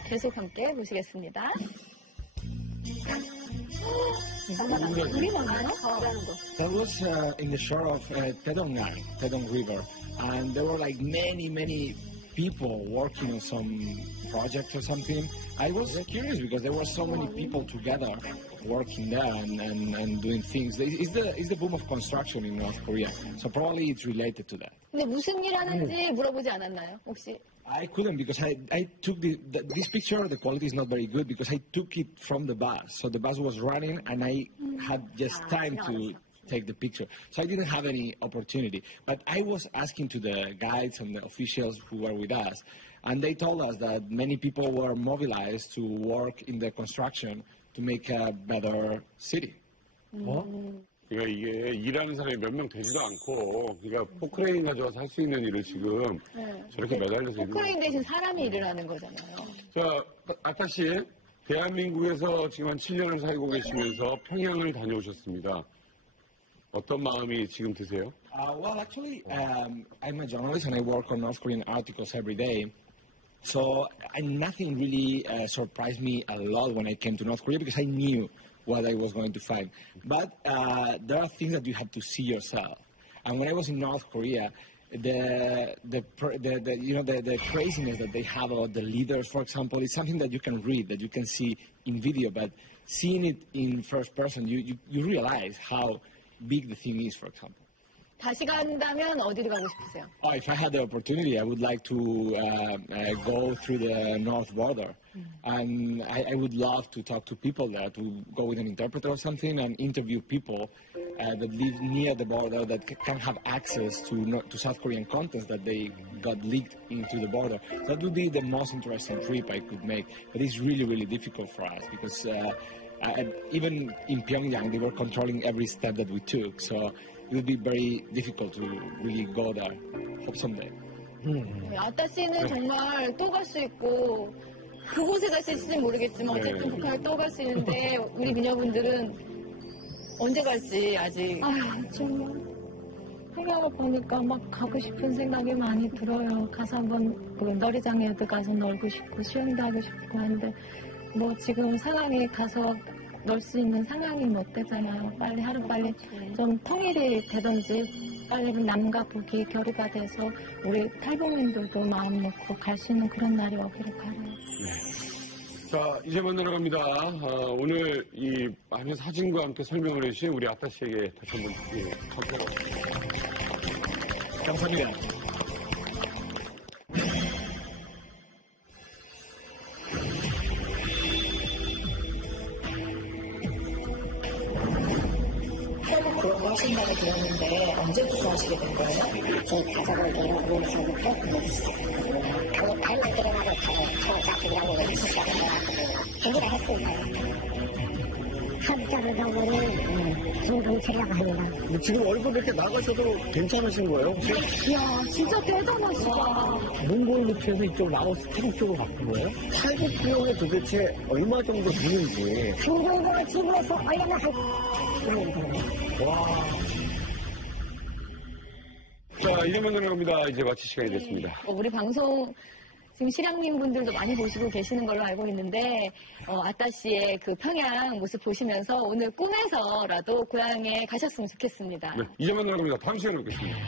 계속 함께 보시겠습니다. 우리 많아요? That was in the shore of Taedong River, and there were like many people working on some project or something. I was curious because there were so many people together working there and doing things. It's the boom of construction in North Korea, so probably it's related to that. 근데 무슨 일 하는지 물어보지 않았나요, 혹시? I couldn't because I took this picture. The quality is not very good because I took it from the bus. So the bus was running and I had just time to take the picture. So I didn't have any opportunity. But I was asking to the guides and the officials who were with us, and they told us that many people were mobilized to work in the construction to make a better city. 그러니까 이게 일하는 사람이 몇 명 되지도 않고, 그러니까 포크레인 가져와서 할 수 있는 일을 지금 저렇게 매달려서 포크레인 대신 사람이 일을 하는 거잖아요. 자, 아따 씨, 대한민국에서 지금 한 7년을 살고 계시면서 평양을 다녀오셨습니다. 어떤 마음이 지금 드세요? Well, actually, I'm a journalist and I work on North Korean articles every day. So nothing really surprised me a lot when I came to North Korea because I knew what I was going to find. But there are things that you have to see yourself. And when I was in North Korea, the craziness that they have about the leaders, for example, is something that you can read, that you can see in video. But seeing it in first person, you realize how big the thing is, for example. 다시 간다면 어디로 가고 싶으세요? If I had the opportunity, I would like to go through the north border. And I would love to talk to people there, to go with an interpreter or something and interview people that live near the border that can have access to South Korean contents that they got leaked into the border. That would be the most interesting trip I could make. But it's really, really difficult for us because even in Pyongyang, they were controlling every step that we took. So it would be very difficult to really go there. Hope someday. 아따 씨는 정말 또 갈 수 있고 그곳에 갈 수 있을지 모르겠지만 어쨌든 북한에 또 갈 수 있는데 우리 미녀분들은 언제 갈지 아직. 정말 평양을 보니까 막 가고 싶은 생각이 많이 들어요. 가서 한번 그 놀이장에도 가서 놀고 싶고 수영도 하고 싶고 하는데 뭐 지금 상황이 가서 놀 수 있는 상황이 못 되잖아요. 빨리 하루빨리 좀 통일이 되든지 빨리 남과 북이 교류가 돼서 우리 탈북민들도 마음 놓고 갈 수 있는 그런 날이 오기를 바라요. 자, 이제 만나러 갑니다. 오늘 이 많은 사진과 함께 설명을 해주신 우리 아따 씨에게 다시 한번 감사합니다. 그런 하신다고 들었는데 언제부터 하시게 된 거예요? 제 가족을 이루면서 발만 때려놔도 저는 잡히기라고 수시가 된것 준비를 했습니다. 한자를 넘으니 김동철이라고 합니다. 지금 얼굴 이렇게 나가셔도 괜찮으신 거예요? 이야, 진짜 대단하시다. 몽골 루트에서 이쪽 라오스 태국 쪽으로 바꾼 거예요? 탈북 비용이 도대체 얼마 정도 드는지. 한 정도 지구에서 얼려면 와. 자, 이제 만나러 갑니다. 이제 마칠 시간이 됐습니다. 우리 방송 지금 실향민 분들도 많이 보시고 계시는 걸로 알고 있는데 아따 씨의 그 평양 모습 보시면서 오늘 꿈에서라도 고향에 가셨으면 좋겠습니다. 네, 이제 만나러 갑니다. 다음 시간에 뵙겠습니다.